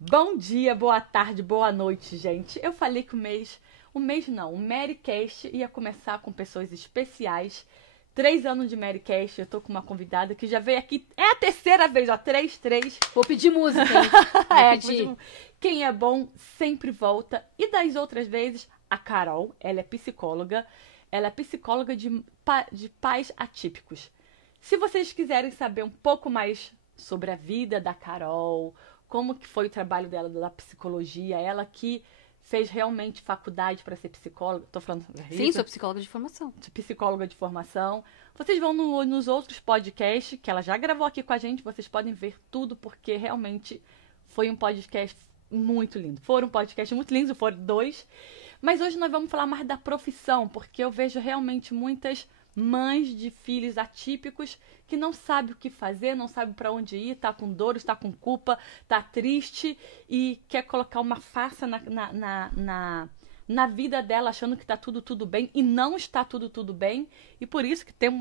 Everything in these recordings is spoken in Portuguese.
Bom dia, boa tarde, boa noite, gente. Eu falei que o Marycast ia começar com pessoas especiais. 3 anos de Marycast, eu tô com uma convidada que já veio aqui, é a terceira vez, ó, 3. Vou pedir música, hein? Vou pedir. Quem é bom sempre volta. E das outras vezes, a Carol, ela é psicóloga de pais atípicos. Se vocês quiserem saber um pouco mais sobre a vida da Carol, como que foi o trabalho dela da psicologia, ela que fez realmente faculdade para ser psicóloga, tô falando Sim, sou psicóloga de formação. psicóloga de formação. Vocês vão nos outros podcasts que ela já gravou aqui com a gente, vocês podem ver tudo, porque realmente foi um podcast muito lindo. Foram podcasts muito lindos, foram 2. Mas hoje nós vamos falar mais da profissão, porque eu vejo realmente muitas mães de filhos atípicos que não sabem o que fazer, não sabem para onde ir, tá com dor, está com culpa, tá triste e quer colocar uma farsa na vida dela, achando que tá tudo bem, e não está tudo bem. E por isso que temos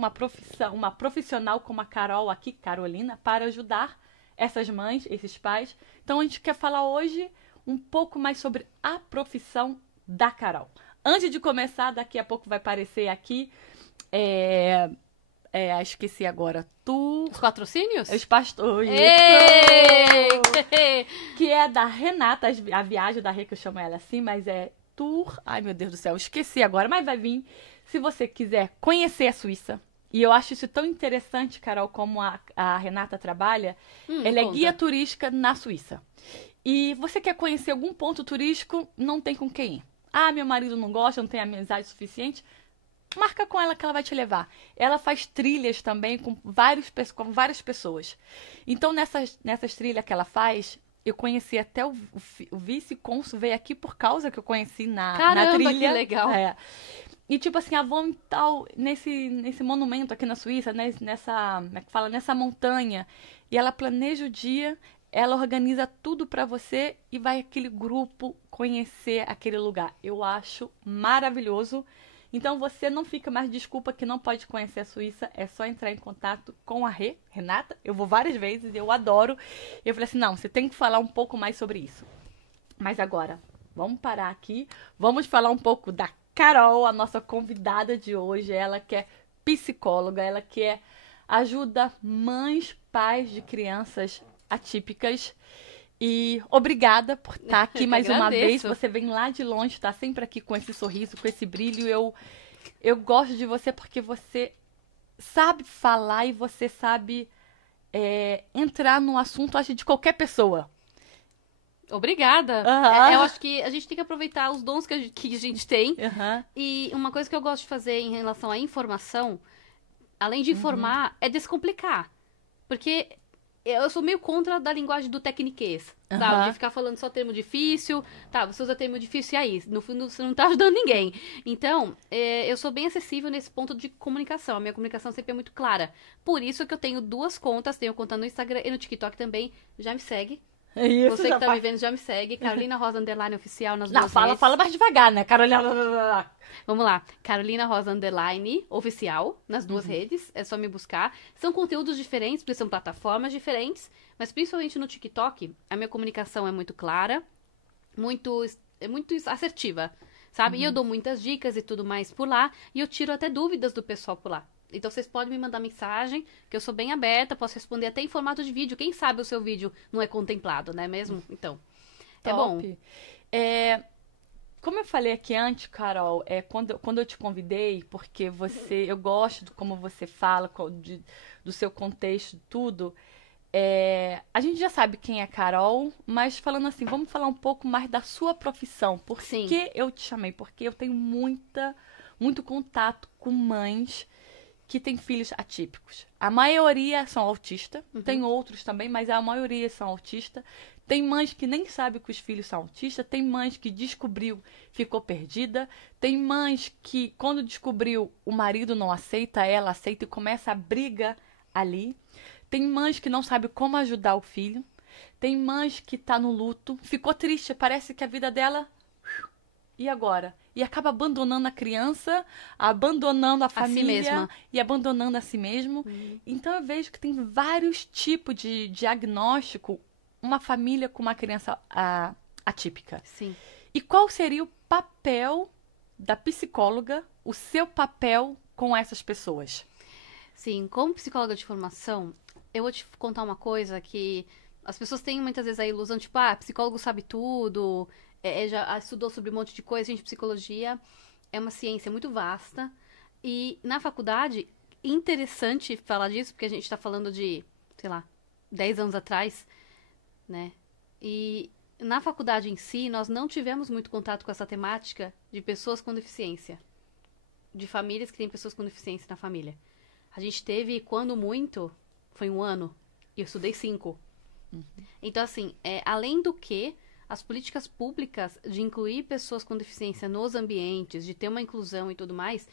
uma profissional como a Carol aqui, Carolina, para ajudar essas mães, esses pais. Então a gente quer falar hoje um pouco mais sobre a profissão da Carol. Antes de começar, daqui a pouco vai aparecer aqui, esqueci agora, Os patrocínios? Os pastores. Que é da Renata, a viagem da Rê, que eu chamo ela assim, mas é Tour. Ai, meu Deus do céu, esqueci agora, mas vai vir. Se você quiser conhecer a Suíça, e eu acho isso tão interessante, Carol, como a Renata trabalha, ela é guia turística na Suíça. E você quer conhecer algum ponto turístico, não tem com quem ir. Ah, meu marido não gosta, não tem amizade suficiente. Marca com ela que ela vai te levar. Ela faz trilhas também com várias pessoas. Então, nessas trilhas que ela faz, eu conheci até o vice-cônsul, veio aqui por causa que eu conheci na trilha. Que legal. E tipo assim, vamos tal, nesse monumento aqui na Suíça, nessa montanha. E ela planeja o dia, ela organiza tudo pra você e vai aquele grupo conhecer aquele lugar. Eu acho maravilhoso. Então você não fica mais desculpa que não pode conhecer a Suíça, é só entrar em contato com a Renata. Eu vou várias vezes, eu adoro. Eu falei assim, não, você tem que falar um pouco mais sobre isso. Mas agora, vamos parar aqui, vamos falar um pouco da Carol, a nossa convidada de hoje. Ela que é psicóloga, ela que ajuda mães, pais de crianças atípicas. E obrigada por estar aqui mais uma vez. Você vem lá de longe, está sempre aqui com esse sorriso, com esse brilho. Eu gosto de você porque você sabe falar e você sabe entrar no assunto, acho, de qualquer pessoa. Obrigada. Eu acho que a gente tem que aproveitar os dons que a gente tem. E uma coisa que eu gosto de fazer em relação à informação, além de informar, é descomplicar. Porque eu sou meio contra da linguagem do tecniquez, sabe? De ficar falando só termo difícil, você usa termo difícil e aí, no fundo você não tá ajudando ninguém. Então, eu sou bem acessível nesse ponto de comunicação, a minha comunicação sempre é muito clara. Por isso que eu tenho 2 contas, tenho conta no Instagram e no TikTok também, já me segue. Isso, você que tá me vendo já me segue, Carolina Rosa _ oficial nas duas redes. Fala mais devagar, né, Carolina? Vamos lá, Carolina Rosa _ oficial nas 2 redes, é só me buscar. São conteúdos diferentes, porque são plataformas diferentes, mas principalmente no TikTok, a minha comunicação é muito clara, muito assertiva, sabe? E eu dou muitas dicas e tudo mais por lá, e eu tiro até dúvidas do pessoal por lá. Então, vocês podem me mandar mensagem, que eu sou bem aberta, posso responder até em formato de vídeo. Quem sabe o seu vídeo não é contemplado, não é mesmo? Então, é bom. Como eu falei aqui antes, Carol, quando eu te convidei, porque eu gosto de como você fala, do seu contexto, tudo. A gente já sabe quem é a Carol, mas falando assim, vamos falar um pouco mais da sua profissão. Por que eu te chamei? Porque eu tenho muito contato com mães que têm filhos atípicos. A maioria são autistas, tem outros também, mas a maioria são autistas. Tem mães que nem sabem que os filhos são autistas, tem mães que descobriu, ficou perdida, tem mães que, quando descobriu, o marido não aceita, ela aceita e começa a briga ali. Tem mães que não sabem como ajudar o filho, tem mães que tá no luto, ficou triste, parece que a vida dela... E agora? E acaba abandonando a criança, abandonando a família, si mesma. E abandonando a si mesmo. Então eu vejo que tem vários tipos de diagnóstico, uma família com uma criança atípica. Sim. E qual seria o papel da psicóloga, o seu papel com essas pessoas? Sim, como psicóloga de formação, eu vou te contar uma coisa que as pessoas têm muitas vezes a ilusão, tipo, psicólogo sabe tudo, já estudou sobre um monte de coisa. Gente, psicologia é uma ciência muito vasta. E na faculdade, interessante falar disso, porque a gente está falando de, sei lá, 10 anos atrás, né? E na faculdade em si, nós não tivemos muito contato com essa temática de pessoas com deficiência. De famílias que têm pessoas com deficiência na família. A gente teve, quando muito, foi 1 ano. E eu estudei 5. Uhum. Então, assim, além do que, as políticas públicas de incluir pessoas com deficiência nos ambientes, de ter uma inclusão e tudo mais,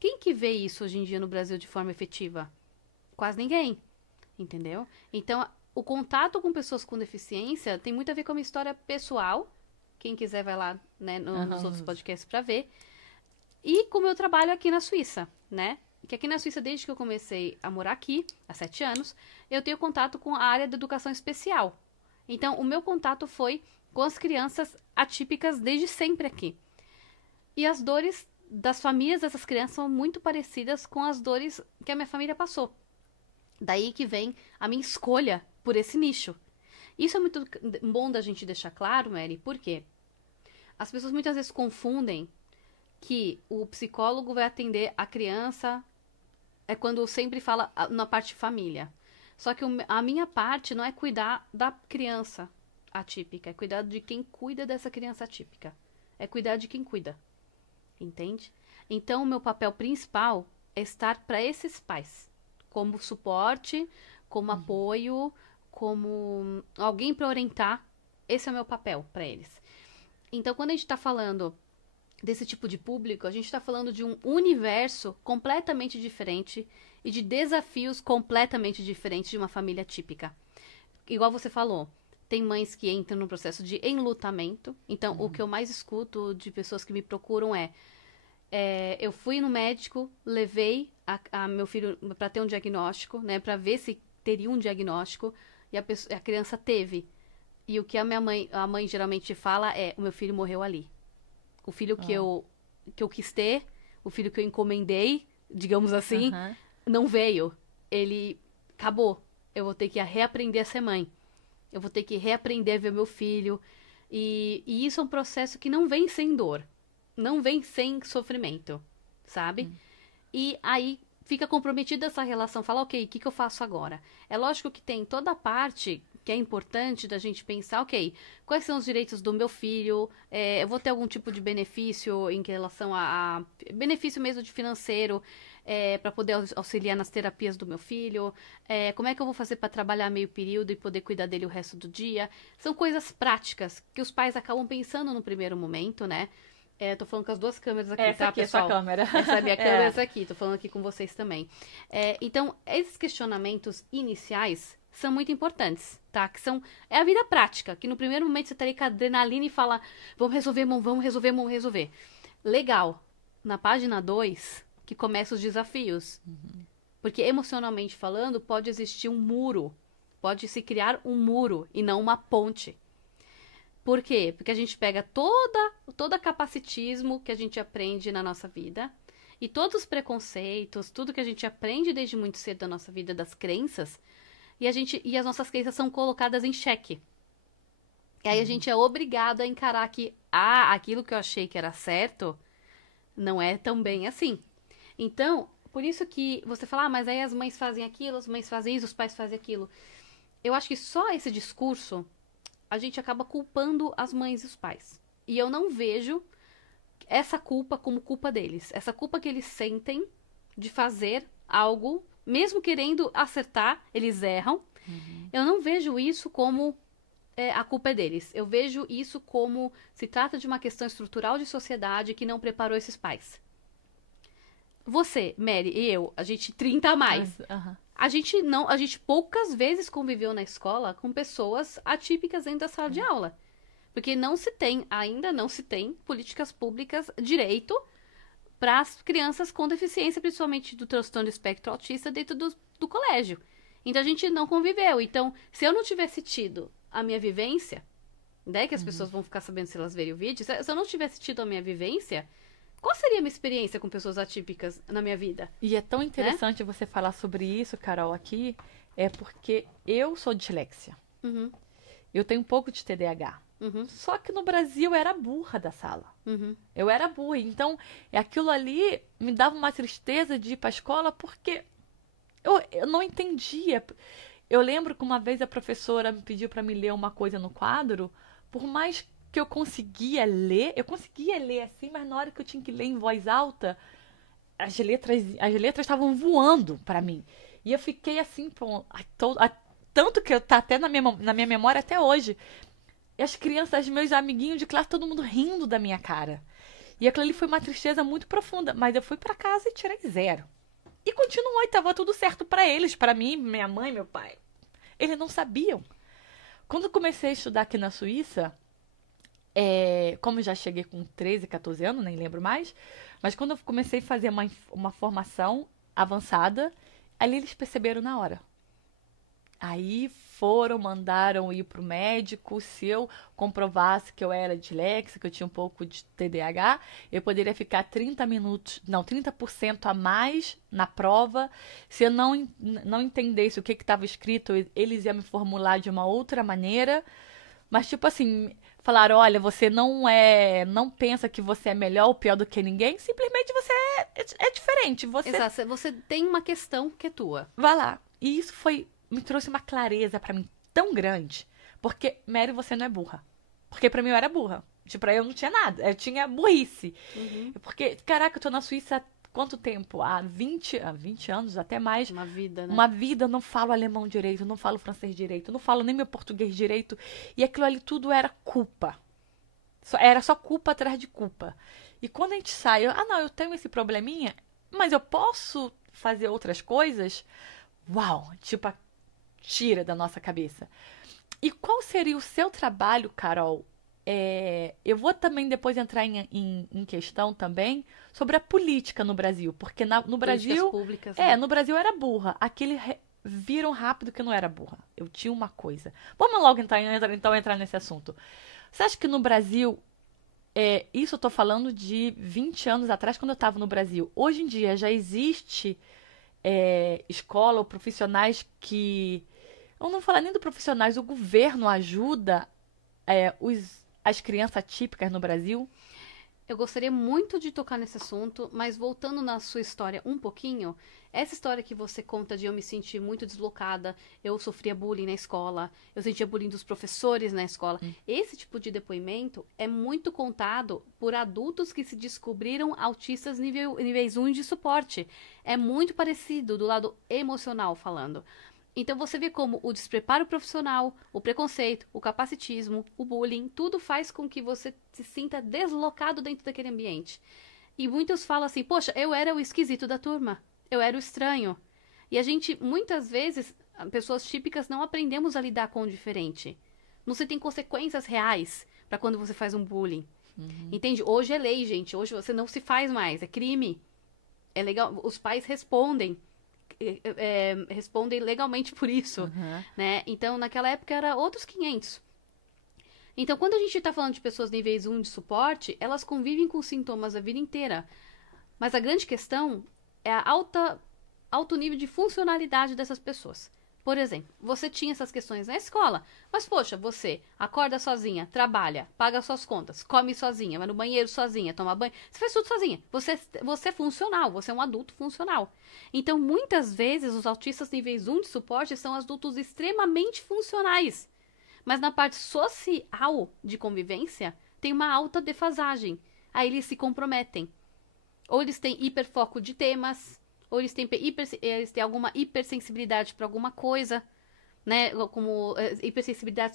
quem que vê isso hoje em dia no Brasil de forma efetiva? Quase ninguém. Entendeu? Então, o contato com pessoas com deficiência tem muito a ver com a minha história pessoal. Quem quiser vai lá, né, nos outros podcasts para ver. E com o meu trabalho aqui na Suíça, né? Que aqui na Suíça, desde que eu comecei a morar aqui, há 7 anos, eu tenho contato com a área da educação especial. Então, o meu contato foi com as crianças atípicas desde sempre aqui. E as dores das famílias dessas crianças são muito parecidas com as dores que a minha família passou. Daí que vem a minha escolha por esse nicho. Isso é muito bom da gente deixar claro, Mary, porque as pessoas muitas vezes confundem que o psicólogo vai atender a criança, quando sempre fala na parte família. Só que a minha parte não é cuidar da criança atípica, é cuidar de quem cuida dessa criança atípica. É cuidar de quem cuida. Entende? Então, o meu papel principal é estar para esses pais. Como suporte, como apoio, como alguém para orientar. Esse é o meu papel para eles. Então, quando a gente está falando desse tipo de público, a gente está falando de um universo completamente diferente e de desafios completamente diferentes de uma família típica. Igual você falou, tem mães que entram no processo de enlutamento. Então, o que eu mais escuto de pessoas que me procuram eu fui no médico, levei a meu filho para ter um diagnóstico, né, para ver se teria um diagnóstico, e a criança teve. E o que a mãe geralmente fala o meu filho morreu ali. O filho que eu quis ter, o filho que eu encomendei, digamos assim, não veio. Ele acabou. Eu vou ter que reaprender a ser mãe. Eu vou ter que reaprender a ver meu filho. E isso é um processo que não vem sem dor. Não vem sem sofrimento, sabe? E aí fica comprometida essa relação. Fala, ok, o que eu faço agora? É lógico que tem toda a parte que é importante da gente pensar, ok, quais são os direitos do meu filho? Eu vou ter algum tipo de benefício em relação a benefício mesmo de financeiro, para poder auxiliar nas terapias do meu filho? Como é que eu vou fazer para trabalhar meio período e poder cuidar dele o resto do dia? São coisas práticas que os pais acabam pensando no primeiro momento, né? Tô falando com as 2 câmeras aqui, essa tá, aqui pessoal? É a câmera. Essa é a minha câmera, essa aqui. Tô falando aqui com vocês também. Então, esses questionamentos iniciais são muito importantes, tá? Que é a vida prática, que no primeiro momento você tá aí com a adrenalina e fala, vamos resolver. Legal. Na página 2, que começam os desafios. Porque emocionalmente falando, pode existir um muro. Pode se criar um muro e não uma ponte. Por quê? Porque a gente pega todo capacitismo que a gente aprende na nossa vida e todos os preconceitos, tudo que a gente aprende desde muito cedo da nossa vida, das crenças, e as nossas crenças são colocadas em xeque. E aí a gente é obrigado a encarar que aquilo que eu achei que era certo não é tão bem assim. Então, por isso que você fala, mas aí as mães fazem aquilo, as mães fazem isso, os pais fazem aquilo. Eu acho que só esse discurso a gente acaba culpando as mães e os pais. E eu não vejo essa culpa como culpa deles. Essa culpa que eles sentem de fazer algo, mesmo querendo acertar, eles erram. Eu não vejo isso como a culpa é deles. Eu vejo isso como se trata de uma questão estrutural de sociedade que não preparou esses pais. Você, Mary e eu, a gente 30 a mais. A gente poucas vezes conviveu na escola com pessoas atípicas dentro da sala de aula. Porque ainda não se tem políticas públicas direito para as crianças com deficiência, principalmente do transtorno do espectro autista, dentro do colégio. Então a gente não conviveu. Então, se eu não tivesse tido a minha vivência, né? Que as pessoas vão ficar sabendo se elas verem o vídeo. Se eu não tivesse tido a minha vivência, qual seria a minha experiência com pessoas atípicas na minha vida? E é tão interessante você falar sobre isso, Carol, aqui, porque eu sou dislexia. Uhum. Eu tenho um pouco de TDAH. Uhum. Só que no Brasil eu era a burra da sala. Uhum. Eu era burra. Então, aquilo ali me dava uma tristeza de ir pra escola porque eu não entendia. Eu lembro que uma vez a professora me pediu para me ler uma coisa no quadro, por mais que eu conseguia ler assim, mas na hora que eu tinha que ler em voz alta, as letras estavam voando para mim. E eu fiquei assim, tanto que tá até na minha memória até hoje. E as crianças, meus amiguinhos de classe, todo mundo rindo da minha cara. E aquilo ali foi uma tristeza muito profunda. Mas eu fui para casa e tirei 0. E continuou, e tava tudo certo para eles, para mim, minha mãe, meu pai. Eles não sabiam. Quando eu comecei a estudar aqui na Suíça, como eu já cheguei com 13, 14 anos, nem lembro mais, mas quando eu comecei a fazer uma formação avançada, ali eles perceberam na hora. Aí mandaram ir pro médico. Se eu comprovasse que eu era disléxica, que eu tinha um pouco de TDAH, eu poderia ficar 30% a mais na prova. Se eu não entendesse o que estava escrito, eles iam me formular de uma outra maneira. Mas, tipo assim, falaram, olha, você não pensa que você é melhor ou pior do que ninguém, simplesmente você é diferente. Exato, você tem uma questão que é tua. Vai lá. E isso me trouxe uma clareza pra mim tão grande. Porque, Mary, você não é burra. Porque pra mim eu era burra. Tipo, eu não tinha nada. Eu tinha burrice. Uhum. Porque, caraca, eu tô na Suíça há quanto tempo? Há 20 anos, até mais. Uma vida, né? Uma vida, eu não falo alemão direito, não falo francês direito, não falo nem meu português direito. E aquilo ali tudo era culpa. Era só culpa atrás de culpa. E quando a gente sai, não, eu tenho esse probleminha, mas eu posso fazer outras coisas? Uau! Tipo, tira da nossa cabeça. E qual seria o seu trabalho, Carol? Eu vou também depois entrar em questão também sobre a política no Brasil, porque no Brasil, públicas, né? No Brasil eu era burra. Aqui eles viram rápido que eu não era burra. Eu tinha uma coisa. Vamos logo entrar nesse assunto. Você acha que no Brasil, isso eu tô falando de 20 anos atrás, quando eu estava no Brasil. Hoje em dia já existe escola ou profissionais que... Eu não vou falar nem do profissionais, o governo ajuda as crianças atípicas no Brasil? Eu gostaria muito de tocar nesse assunto, mas voltando na sua história um pouquinho, essa história que você conta de eu me sentir muito deslocada, eu sofria bullying na escola, eu sentia bullying dos professores na escola. Esse tipo de depoimento é muito contado por adultos que se descobriram autistas níveis 1 de suporte. É muito parecido do lado emocional falando. Então você vê como o despreparo profissional, o preconceito, o capacitismo, o bullying, tudo faz com que você se sinta deslocado dentro daquele ambiente. E muitos falam assim, poxa, eu era o esquisito da turma, eu era o estranho. E a gente, muitas vezes, pessoas típicas não aprendemos a lidar com o diferente. Não se tem consequências reais para quando você faz um bullying. Uhum. Entende? Hoje é lei, gente, hoje você não se faz mais, é crime. É legal, os pais respondem legalmente por isso, né? Então, naquela época, era outros 500. Então, quando a gente tá falando de pessoas níveis 1 de suporte, elas convivem com sintomas a vida inteira. Mas a grande questão é a alto nível de funcionalidade dessas pessoas. Por exemplo, você tinha essas questões na escola, mas, poxa, você acorda sozinha, trabalha, paga suas contas, come sozinha, vai no banheiro sozinha, toma banho, você faz tudo sozinha. Você é funcional, você é um adulto funcional. Então, muitas vezes, os autistas níveis 1 de suporte são adultos extremamente funcionais. Mas na parte social de convivência, tem uma alta defasagem. Aí eles se comprometem. Ou eles têm hiperfoco de temas, ou eles têm alguma hipersensibilidade para alguma coisa, né? Como hipersensibilidade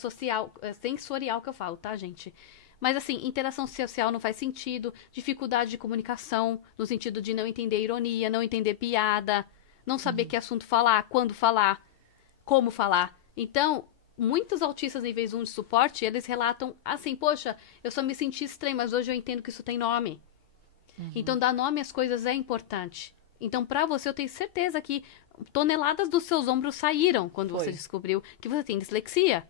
sensorial que eu falo, tá, gente? Mas assim, interação social não faz sentido, dificuldade de comunicação, no sentido de não entender ironia, não entender piada, não saber que assunto falar, quando falar, como falar. Então, muitos autistas níveis 1 de suporte, eles relatam assim, poxa, eu só me senti estranho, mas hoje eu entendo que isso tem nome. Então, dar nome às coisas é importante. Então, pra você, eu tenho certeza que toneladas dos seus ombros saíram quando você descobriu que você tem dislexia.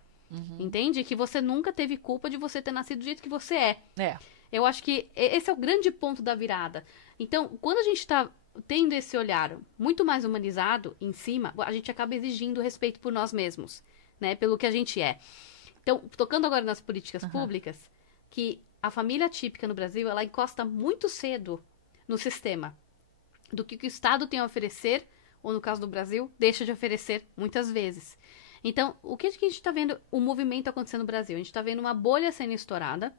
Entende? Que você nunca teve culpa de você ter nascido do jeito que você é. É. Eu acho que esse é o grande ponto da virada. Então, quando a gente tá tendo esse olhar muito mais humanizado em cima, a gente acaba exigindo respeito por nós mesmos, né? Pelo que a gente é. Então, tocando agora nas políticas públicas, que a família típica no Brasil, ela encosta muito cedo no sistema do que o Estado tem a oferecer, ou no caso do Brasil, deixa de oferecer muitas vezes. Então, o que a gente está vendo, o movimento acontecendo no Brasil? A gente está vendo uma bolha sendo estourada,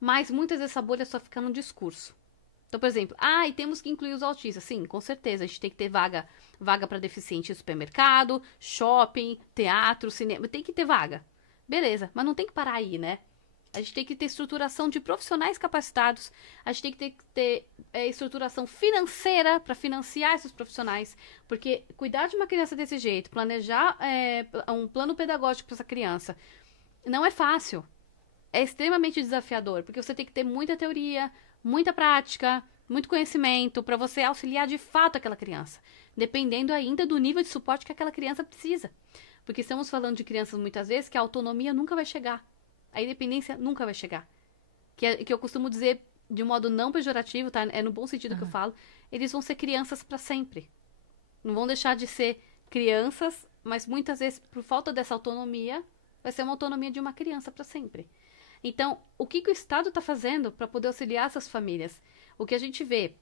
mas muitas vezes essa bolha só fica no discurso. Então, por exemplo, e temos que incluir os autistas. Sim, com certeza, a gente tem que ter vaga para deficiente em supermercado, shopping, teatro, cinema, tem que ter vaga. Beleza, mas não tem que parar aí, né? A gente tem que ter estruturação de profissionais capacitados, a gente tem que ter estruturação financeira para financiar esses profissionais, porque cuidar de uma criança desse jeito, planejar um plano pedagógico para essa criança, não é fácil. É extremamente desafiador, porque você tem que ter muita teoria, muita prática, muito conhecimento para você auxiliar de fato aquela criança, dependendo ainda do nível de suporte que aquela criança precisa. Porque estamos falando de crianças muitas vezes que a autonomia nunca vai chegar. A independência nunca vai chegar. Que eu costumo dizer de um modo não pejorativo, tá? É no bom sentido que eu falo. Eles vão ser crianças para sempre. Não vão deixar de ser crianças, mas muitas vezes, por falta dessa autonomia, vai ser uma autonomia de uma criança para sempre. Então, o que o Estado está fazendo para poder auxiliar essas famílias? O que a gente vê,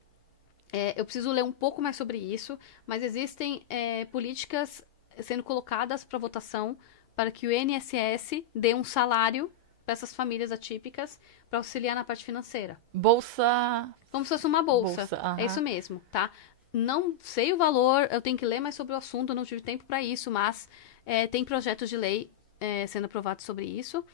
eu preciso ler um pouco mais sobre isso, mas existem políticas sendo colocadas para votação para que o INSS dê um salário para essas famílias atípicas para auxiliar na parte financeira. Bolsa... Como se fosse uma bolsa. É isso mesmo, tá? Não sei o valor, eu tenho que ler mais sobre o assunto, eu não tive tempo para isso, mas tem projetos de lei sendo aprovados sobre isso.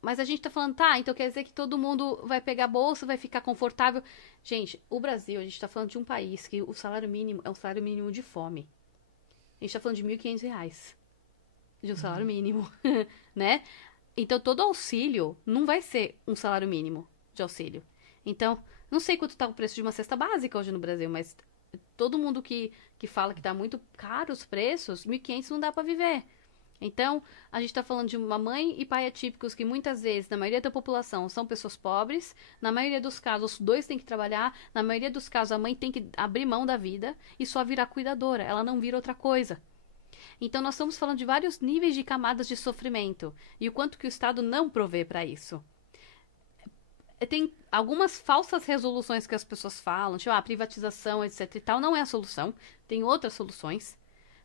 Mas a gente tá falando, então quer dizer que todo mundo vai pegar a bolsa, vai ficar confortável. Gente, o Brasil, a gente tá falando de um país que o salário mínimo é um salário mínimo de fome. A gente tá falando de R$1.500 de um salário mínimo, né? Então, todo auxílio não vai ser um salário mínimo de auxílio. Então, não sei quanto tá o preço de uma cesta básica hoje no Brasil, mas todo mundo que fala que tá muito caro os preços, R$1.500 não dá para viver. Então, a gente está falando de uma mãe e pai atípicos que muitas vezes, na maioria da população, são pessoas pobres. Na maioria dos casos, os dois têm que trabalhar. Na maioria dos casos, a mãe tem que abrir mão da vida e só virar cuidadora. Ela não vira outra coisa. Então, nós estamos falando de vários níveis de camadas de sofrimento. E o quanto que o Estado não provê para isso. Tem algumas falsas resoluções que as pessoas falam, tipo, a privatização, etc e tal, não é a solução. Tem outras soluções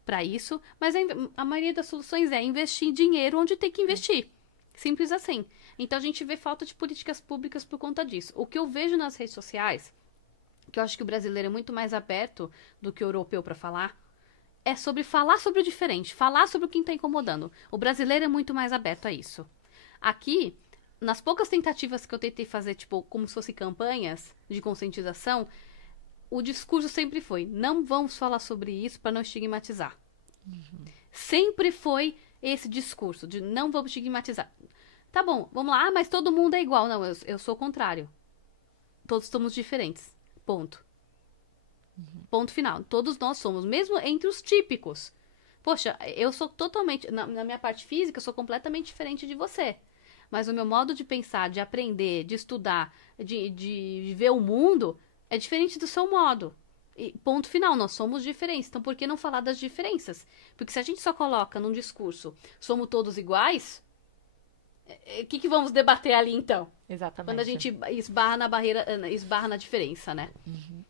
para isso, mas a maioria das soluções é investir dinheiro onde tem que investir. Simples assim. Então a gente vê falta de políticas públicas por conta disso. O que eu vejo nas redes sociais, que eu acho que o brasileiro é muito mais aberto do que o europeu para falar, é sobre falar sobre o diferente, falar sobre o que está incomodando. O brasileiro é muito mais aberto a isso. Aqui, nas poucas tentativas que eu tentei fazer, tipo, como se fossem campanhas de conscientização, o discurso sempre foi, não vamos falar sobre isso para não estigmatizar. Sempre foi esse discurso de não vamos estigmatizar. Tá bom, vamos lá, mas todo mundo é igual. Não, eu sou o contrário. Todos somos diferentes. Ponto. Ponto final. Todos nós somos, mesmo entre os típicos. Poxa, eu sou totalmente, na minha parte física, eu sou completamente diferente de você. Mas o meu modo de pensar, de aprender, de estudar, de ver o mundo é diferente do seu modo. E ponto final, nós somos diferentes. Então, por que não falar das diferenças? Porque se a gente só coloca num discurso, somos todos iguais, o que vamos debater ali, então? Exatamente. Quando a gente esbarra na barreira, esbarra na diferença, né?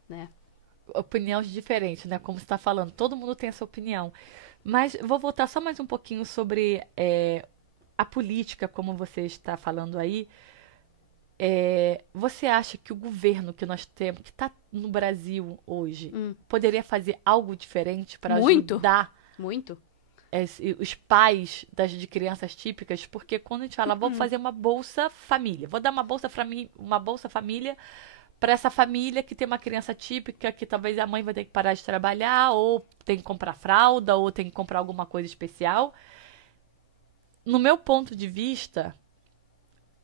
Né? Opiniões diferentes, né? Como você está falando, todo mundo tem essa opinião. Mas vou voltar só mais um pouquinho sobre a política, como você está falando aí. Você acha que o governo que nós temos, que está no Brasil hoje, poderia fazer algo diferente para ajudar os pais de crianças típicas? Porque quando a gente fala, vou fazer uma Bolsa Família, vou dar uma Bolsa Família para essa família que tem uma criança típica, que talvez a mãe vai ter que parar de trabalhar, ou tem que comprar fralda, ou tem que comprar alguma coisa especial. No meu ponto de vista,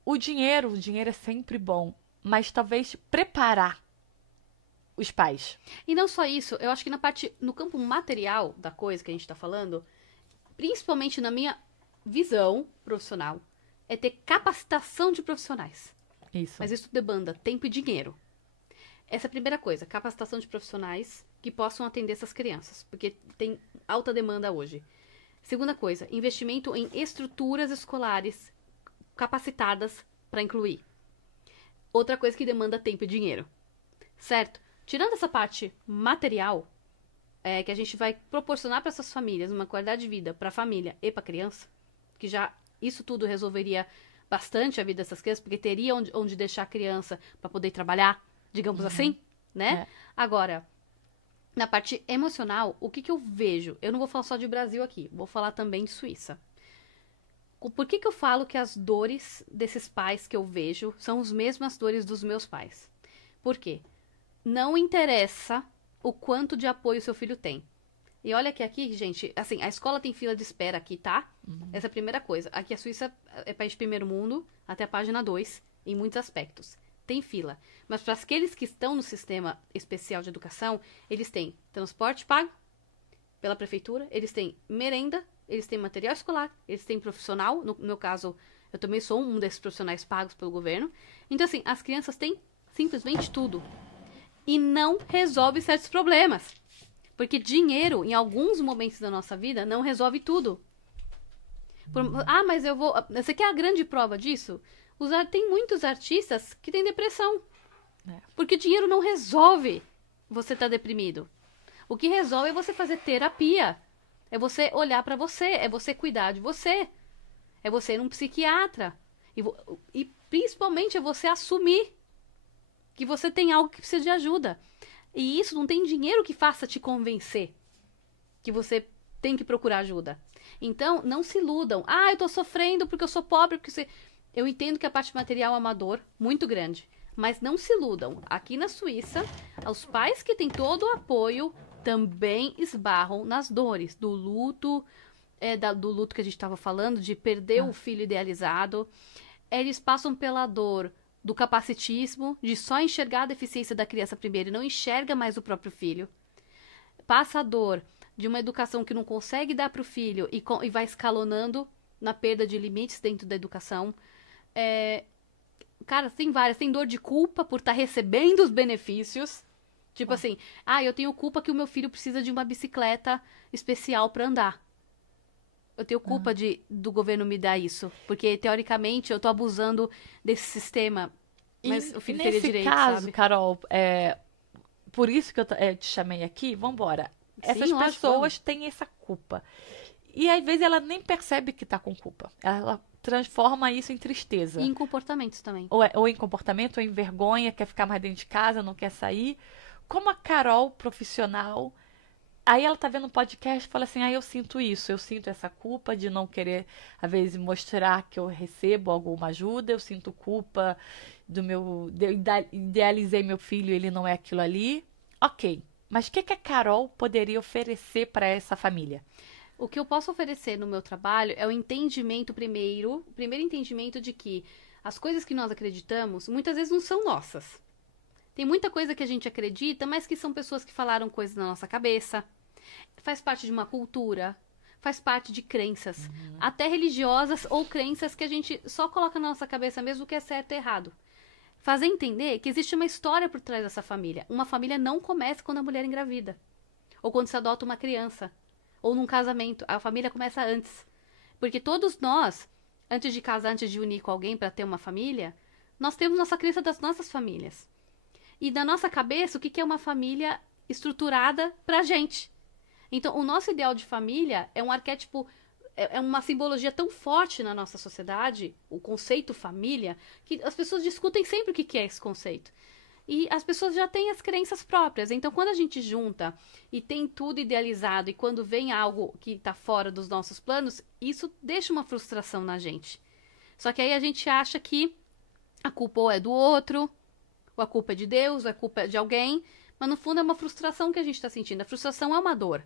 o dinheiro é sempre bom, mas talvez preparar os pais. E não só isso, eu acho que no campo material da coisa que a gente tá falando, principalmente na minha visão profissional, é ter capacitação de profissionais. Isso. Mas isso demanda tempo e dinheiro. Essa é a primeira coisa, capacitação de profissionais que possam atender essas crianças, porque tem alta demanda hoje. Segunda coisa, investimento em estruturas escolares capacitadas para incluir. Outra coisa que demanda tempo e dinheiro, certo? Tirando essa parte material, que a gente vai proporcionar para essas famílias uma qualidade de vida para a família e para a criança, que já isso tudo resolveria bastante a vida dessas crianças, porque teria onde deixar a criança para poder trabalhar, digamos assim, né? Agora, na parte emocional, o que eu vejo? Eu não vou falar só de Brasil aqui, vou falar também de Suíça. Por que eu falo que as dores desses pais que eu vejo são as mesmas dores dos meus pais? Por quê? Não interessa o quanto de apoio seu filho tem. E olha que aqui, gente, assim, a escola tem fila de espera aqui, tá? Essa é a primeira coisa. Aqui a Suíça é país de primeiro mundo, até a página 2, em muitos aspectos. Tem fila. Mas para aqueles que estão no sistema especial de educação, eles têm transporte pago pela prefeitura, eles têm merenda, eles têm material escolar, eles têm profissional. No meu caso, eu também sou um desses profissionais pagos pelo governo. Então, assim, as crianças têm simplesmente tudo. E não resolve certos problemas. Porque dinheiro, em alguns momentos da nossa vida, não resolve tudo. Mas eu vou... Você quer a grande prova disso? Tem muitos artistas que têm depressão. Porque dinheiro não resolve você estar deprimido. O que resolve é você fazer terapia. É você olhar pra você. É você cuidar de você. É você ir num psiquiatra. E principalmente é você assumir que você tem algo que precisa de ajuda. E isso não tem dinheiro que faça te convencer que você tem que procurar ajuda. Então, não se iludam. Eu tô sofrendo porque eu sou pobre. Eu entendo que a parte material é uma dor muito grande. Mas não se iludam. Aqui na Suíça, os pais que têm todo o apoio também esbarram nas dores do luto, do luto que a gente estava falando, de perder o filho idealizado. Eles passam pela dor do capacitismo, de só enxergar a deficiência da criança primeiro e não enxerga mais o próprio filho. Passa a dor de uma educação que não consegue dar para o filho e vai escalonando na perda de limites dentro da educação. Cara, tem várias. Tem dor de culpa por estar recebendo os benefícios. Tipo assim, eu tenho culpa que o meu filho precisa de uma bicicleta especial para andar. Eu tenho culpa do governo me dar isso. Porque, teoricamente, eu tô abusando desse sistema. Mas o filho teria direito, caso, sabe? Carol, por isso que eu te chamei aqui, vambora. Essas pessoas têm essa culpa. E, às vezes, ela nem percebe que tá com culpa. Ela transforma isso em tristeza. E em comportamentos também. Ou em comportamento, ou em vergonha, quer ficar mais dentro de casa, não quer sair. Como a Carol, profissional... Aí ela tá vendo um podcast e fala assim, eu sinto isso, eu sinto essa culpa de não querer, às vezes, mostrar que eu recebo alguma ajuda, eu sinto culpa eu idealizei meu filho e ele não é aquilo ali. Ok, mas o que a Carol poderia oferecer para essa família? O que eu posso oferecer no meu trabalho é o entendimento o primeiro entendimento de que as coisas que nós acreditamos, muitas vezes não são nossas. Tem muita coisa que a gente acredita, mas que são pessoas que falaram coisas na nossa cabeça. Faz parte de uma cultura, faz parte de crenças, até religiosas ou crenças que a gente só coloca na nossa cabeça mesmo que é certo e errado. Fazer entender que existe uma história por trás dessa família. Uma família não começa quando a mulher engravida, ou quando se adota uma criança, ou num casamento. A família começa antes. Porque todos nós, antes de casar, antes de unir com alguém para ter uma família, nós temos nossa crença das nossas famílias. E na nossa cabeça, o que é uma família estruturada pra gente? Então, o nosso ideal de família é um arquétipo, é uma simbologia tão forte na nossa sociedade, o conceito família, que as pessoas discutem sempre o que é esse conceito. E as pessoas já têm as crenças próprias. Então, quando a gente junta e tem tudo idealizado, e quando vem algo que está fora dos nossos planos, isso deixa uma frustração na gente. Só que aí a gente acha que a culpa ou é do outro, ou a culpa é de Deus, ou a culpa é de alguém, mas no fundo é uma frustração que a gente está sentindo. A frustração é uma dor.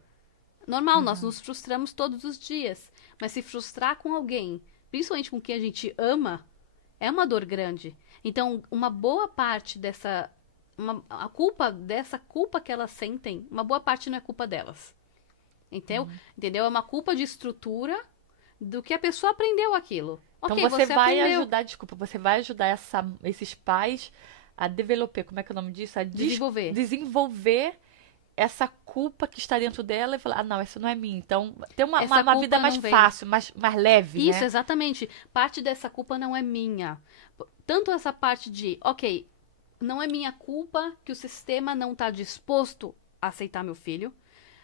Normal, nós nos frustramos todos os dias, mas se frustrar com alguém, principalmente com quem a gente ama, é uma dor grande. Então, uma boa parte dessa culpa que elas sentem, uma boa parte não é culpa delas. Entendeu? É uma culpa de estrutura, do que a pessoa aprendeu aquilo. Então você vai ajudar, você vai ajudar esses pais a desenvolver, como é que é o nome disso? A desenvolver essa culpa que está dentro dela e falar, não, essa não é minha. Então, ter uma vida mais fácil, mais leve, Isso, né? Exatamente. Parte dessa culpa não é minha. Tanto essa parte de, ok, não é minha culpa que o sistema não está disposto a aceitar meu filho.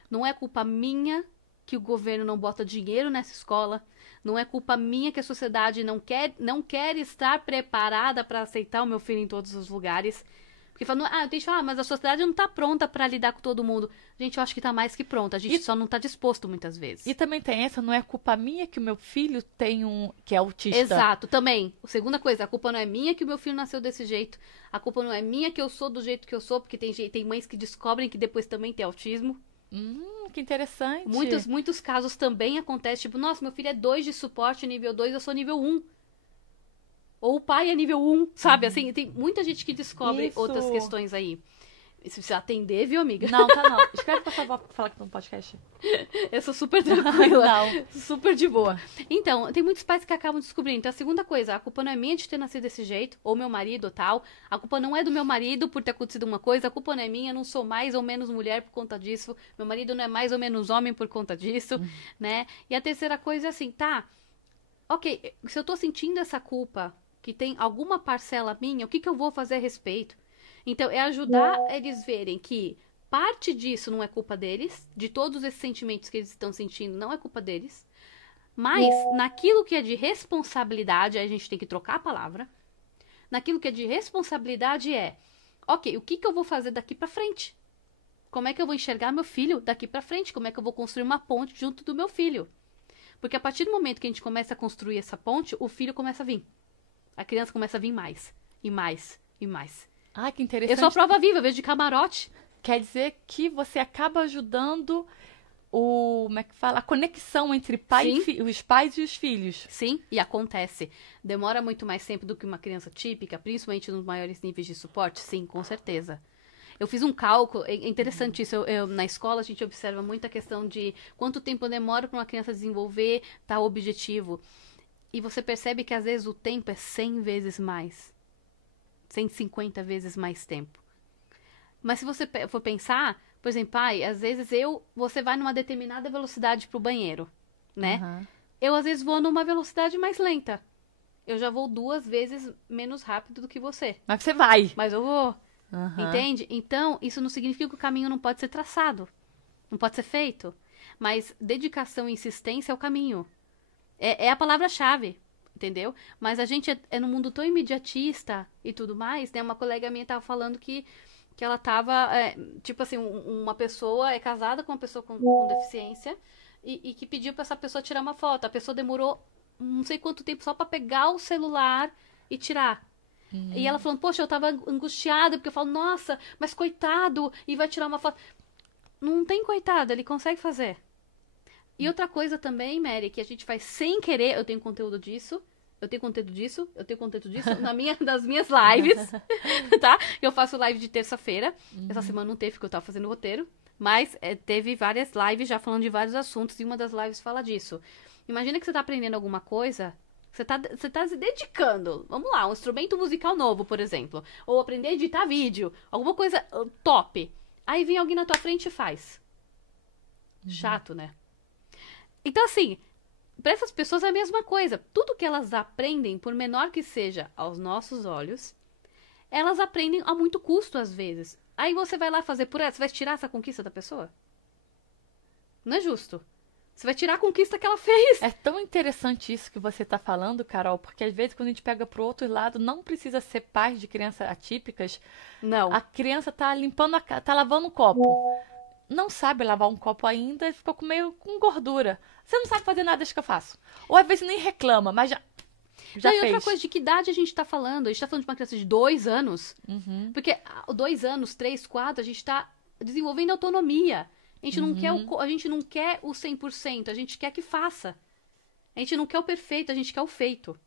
Não é culpa minha que o governo não bota dinheiro nessa escola. Não é culpa minha que a sociedade não quer estar preparada para aceitar o meu filho em todos os lugares. Porque falam, eu tenho que falar, mas a sociedade não está pronta para lidar com todo mundo. Gente, eu acho que está mais que pronta. A gente só não está disposto muitas vezes. E também tem essa, não é culpa minha que o meu filho tem que é autista. Exato, também. Segunda coisa, a culpa não é minha que o meu filho nasceu desse jeito. A culpa não é minha que eu sou do jeito que eu sou, porque tem mães que descobrem que depois também tem autismo. Que interessante. Muitos casos também acontecem, tipo, nossa, meu filho é 2 de suporte, nível 2, eu sou nível 1. Ou o pai é nível 1, sabe? Assim, tem muita gente que descobre outras questões aí. Se você atender, viu, amiga? Não, tá não. Escreve pra favor pra falar que tá no podcast. Eu sou super tranquila. Não. Super de boa. Então, tem muitos pais que acabam descobrindo. Então, a segunda coisa, a culpa não é minha de ter nascido desse jeito, ou meu marido ou tal. A culpa não é do meu marido por ter acontecido uma coisa. A culpa não é minha, eu não sou mais ou menos mulher por conta disso. Meu marido não é mais ou menos homem por conta disso, né? E a terceira coisa é assim, tá, ok, se eu tô sentindo essa culpa, que tem alguma parcela minha, o que eu vou fazer a respeito? Então, é ajudar eles verem que parte disso não é culpa deles, de todos esses sentimentos que eles estão sentindo, não é culpa deles, mas naquilo que é de responsabilidade, aí a gente tem que trocar a palavra, naquilo que é de responsabilidade ok, o que eu vou fazer daqui pra frente? Como é que eu vou enxergar meu filho daqui pra frente? Como é que eu vou construir uma ponte junto do meu filho? Porque a partir do momento que a gente começa a construir essa ponte, o filho começa a vir. A criança começa a vir mais, e mais, e mais. Ah, que interessante. Eu sou a prova viva, eu vejo de camarote. Quer dizer que você acaba ajudando como é que fala? A conexão entre os pais e os filhos. Sim, e acontece. Demora muito mais tempo do que uma criança típica, principalmente nos maiores níveis de suporte? Sim, com certeza. Eu fiz um cálculo, é interessante isso, na escola a gente observa muito a questão de quanto tempo demora para uma criança desenvolver tal objetivo. E você percebe que às vezes o tempo é 100 vezes mais. 150 vezes mais tempo. Mas se você for pensar, por exemplo, às vezes você vai numa determinada velocidade pro banheiro, né? Uhum. Eu às vezes vou numa velocidade mais lenta. Eu já vou 2 vezes menos rápido do que você. Mas você vai. Mas eu vou. Uhum. Entende? Então, isso não significa que o caminho não pode ser traçado. Não pode ser feito. Mas dedicação e insistência é o caminho. É a palavra-chave. Entendeu? Mas a gente é num mundo tão imediatista e tudo mais, né? Uma colega minha tava falando que ela tava, tipo assim, uma pessoa é casada com uma pessoa com deficiência e que pediu pra essa pessoa tirar uma foto. A pessoa demorou não sei quanto tempo só pra pegar o celular e tirar. E ela falando, poxa, eu tava angustiada, porque eu falo, nossa, mas coitado, e vai tirar uma foto. Não tem coitado, ele consegue fazer. E outra coisa também, Mary, que a gente faz sem querer, eu tenho conteúdo disso, das minhas lives, tá? Eu faço live de terça-feira, essa semana não teve, porque eu tava fazendo roteiro, mas teve várias lives já falando de vários assuntos, e uma das lives fala disso. Imagina que você tá aprendendo alguma coisa, você tá se dedicando, vamos lá, um instrumento musical novo, por exemplo, ou aprender a editar vídeo, alguma coisa top. Aí vem alguém na tua frente e faz. Chato, né? Então, assim, para essas pessoas é a mesma coisa. Tudo que elas aprendem, por menor que seja aos nossos olhos, elas aprendem a muito custo, às vezes. Aí você vai lá fazer por ela, você vai tirar essa conquista da pessoa? Não é justo. Você vai tirar a conquista que ela fez. É tão interessante isso que você tá falando, Carol, porque às vezes quando a gente pega pro outro lado, não precisa ser pais de crianças atípicas. Não. A criança tá limpando tá lavando um copo. Não sabe lavar um copo ainda e ficou meio com gordura. Você não sabe fazer nada, deixa que eu faço. Ou às vezes nem reclama, mas já fez. E outra coisa, de que idade a gente tá falando? A gente tá falando de uma criança de 2 anos. Porque 2 anos, 3, 4, a gente tá desenvolvendo autonomia. A gente não quer o 100%, a gente quer que faça. A gente não quer o perfeito, a gente quer o feito.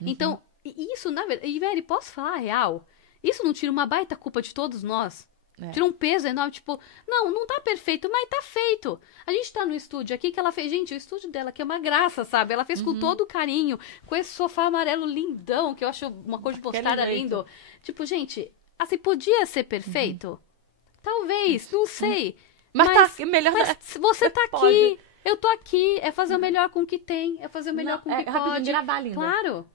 Então, isso, na verdade... E, Mary, posso falar a real? Isso não tira uma baita culpa de todos nós? Tira um peso enorme, tipo, não tá perfeito, mas tá feito. A gente tá no estúdio aqui que ela fez, gente, o estúdio dela que é uma graça, sabe? Ela fez com todo carinho, com esse sofá amarelo lindão, que eu acho uma cor de mostarda lindo. Tipo, gente, assim, podia ser perfeito? Talvez, não sei. Mas tá melhor. Mas você tá aqui, eu tô aqui, é fazer o melhor com o que tem, é fazer o melhor com o que pode. Gravar, linda. Claro.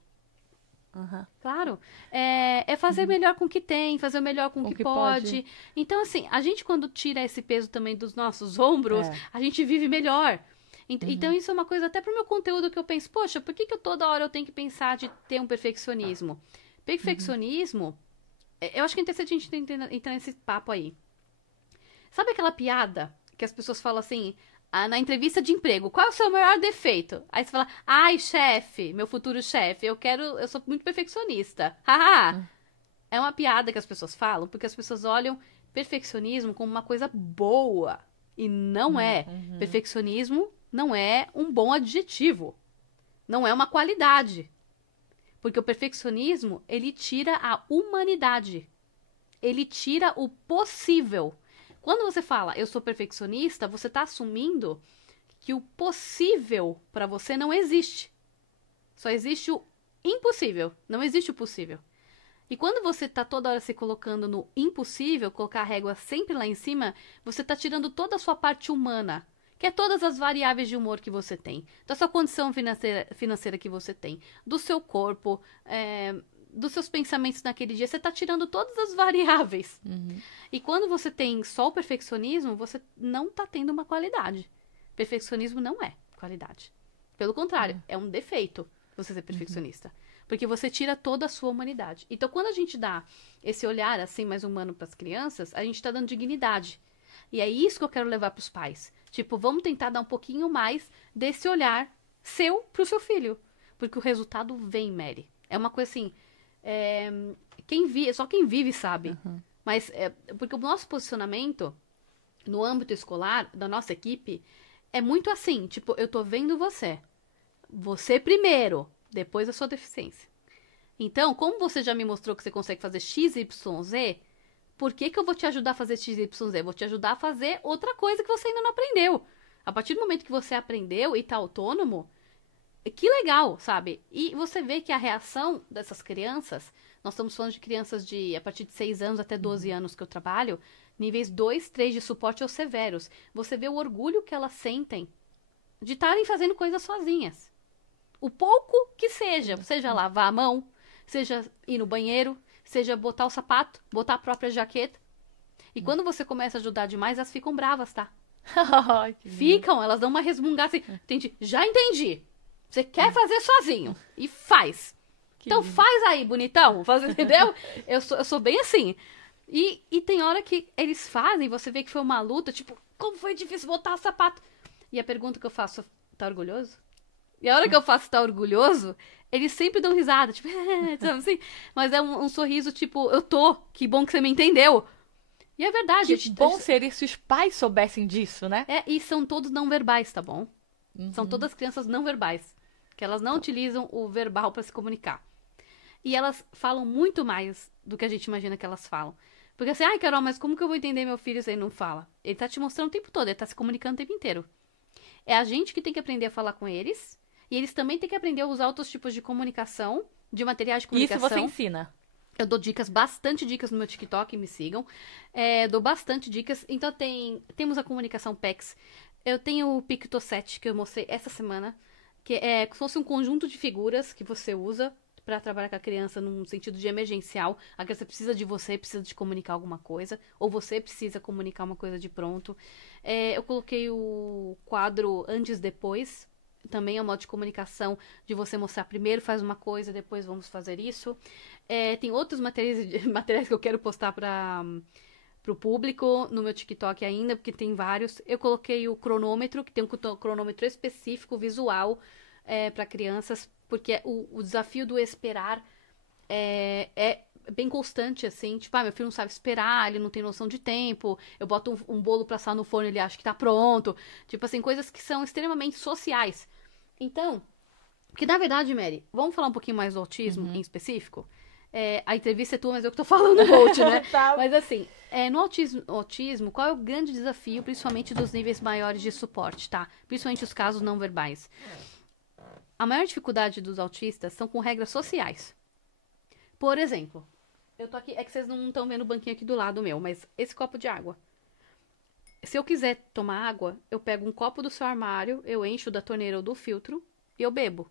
Claro. É fazer melhor com o que tem, fazer o melhor com o que pode. Então, assim, a gente quando tira esse peso também dos nossos ombros, a gente vive melhor. Então, isso é uma coisa até pro meu conteúdo que eu penso, poxa, por que toda hora eu tenho que pensar de ter um perfeccionismo? Perfeccionismo, eu acho que é interessante a gente entrar nesse papo aí. Sabe aquela piada que as pessoas falam assim, na entrevista de emprego, qual é o seu maior defeito? Aí você fala, ai, chefe, meu futuro chefe, eu sou muito perfeccionista. Haha! É uma piada que as pessoas falam, porque as pessoas olham perfeccionismo como uma coisa boa. E não é. Perfeccionismo não é um bom adjetivo. Não é uma qualidade. Porque o perfeccionismo, ele tira a humanidade. Ele tira o possível. Quando você fala, eu sou perfeccionista, você está assumindo que o possível para você não existe. Só existe o impossível, não existe o possível. E quando você está toda hora se colocando no impossível, colocar a régua sempre lá em cima, você está tirando toda a sua parte humana, que é todas as variáveis de humor que você tem, da sua condição financeira que você tem, do seu corpo, dos seus pensamentos naquele dia, você está tirando todas as variáveis. E quando você tem só o perfeccionismo, você não está tendo uma qualidade. Perfeccionismo não é qualidade. Pelo contrário, é um defeito você ser perfeccionista. Porque você tira toda a sua humanidade. Então, quando a gente dá esse olhar assim mais humano para as crianças, a gente está dando dignidade. E é isso que eu quero levar para os pais. Tipo, vamos tentar dar um pouquinho mais desse olhar seu para o seu filho. Porque o resultado vem, Mary. É uma coisa assim... só quem vive sabe. Mas porque o nosso posicionamento no âmbito escolar da nossa equipe é muito assim, tipo, eu tô vendo você primeiro, depois a sua deficiência. Então, como você já me mostrou que você consegue fazer X, Y, Z, por que eu vou te ajudar a fazer X, Y, Z? Eu vou te ajudar a fazer outra coisa que você ainda não aprendeu. A partir do momento que você aprendeu e tá autônomo, que legal, sabe? E você vê que a reação dessas crianças, nós estamos falando de crianças a partir de 6 anos até 12 anos que eu trabalho, níveis 2, 3 de suporte ou severos. Você vê o orgulho que elas sentem de estarem fazendo coisas sozinhas. O pouco que seja lavar a mão, seja ir no banheiro, seja botar o sapato, botar a própria jaqueta. E quando você começa a ajudar demais, elas ficam bravas, tá? Elas dão uma resmungada assim, entendi, já entendi. Você quer fazer sozinho. E faz. Então faz aí, bonitão. Entendeu? Eu sou bem assim. E tem hora que eles fazem, você vê que foi uma luta, tipo, como foi difícil botar o sapato. E a pergunta que eu faço, tá orgulhoso? E a hora que eu faço tá orgulhoso, eles sempre dão risada, tipo, sabe assim? Mas é um sorriso, tipo, que bom que você me entendeu. E é verdade. Que bom seria se os pais soubessem disso, né? E são todos não verbais, tá bom? São todas crianças não verbais. Que elas não utilizam o verbal para se comunicar. E elas falam muito mais do que a gente imagina que elas falam. Porque assim, ai, Carol, mas como que eu vou entender meu filho se ele não fala? Ele tá te mostrando o tempo todo, ele tá se comunicando o tempo inteiro. É a gente que tem que aprender a falar com eles, e eles também têm que aprender a usar outros tipos de comunicação, de materiais de comunicação. Isso você ensina? Eu dou bastante dicas no meu TikTok, me sigam. Dou bastante dicas. Então temos a comunicação PEX. Eu tenho o Pictoset, que eu mostrei essa semana, que é como se fosse um conjunto de figuras que você usa para trabalhar com a criança num sentido de emergencial. A criança precisa de você, precisa de comunicar alguma coisa, ou você precisa comunicar uma coisa de pronto. Eu coloquei o quadro antes e depois, também é um modo de comunicação de você mostrar primeiro faz uma coisa, depois vamos fazer isso. Tem outros materiais que eu quero postar para o público no meu TikTok ainda, porque tem vários. Eu coloquei o cronômetro, que tem um cronômetro específico, visual, para crianças, porque o desafio do esperar é bem constante, assim. Tipo, meu filho não sabe esperar, ele não tem noção de tempo, eu boto um bolo pra assar no forno, ele acha que tá pronto. Tipo assim, coisas que são extremamente sociais. Então, porque na verdade, Mary, vamos falar um pouquinho mais do autismo em específico? A entrevista é tua, mas eu que tô falando um monte, né? Tá. Mas assim, No autismo, qual é o grande desafio, principalmente dos níveis maiores de suporte, tá? Principalmente os casos não verbais. A maior dificuldade dos autistas são com regras sociais. Por exemplo, eu tô aqui, é que vocês não estão vendo o banquinho aqui do lado meu, mas esse copo de água. Se eu quiser tomar água, eu pego um copo do seu armário, eu encho da torneira ou do filtro e eu bebo.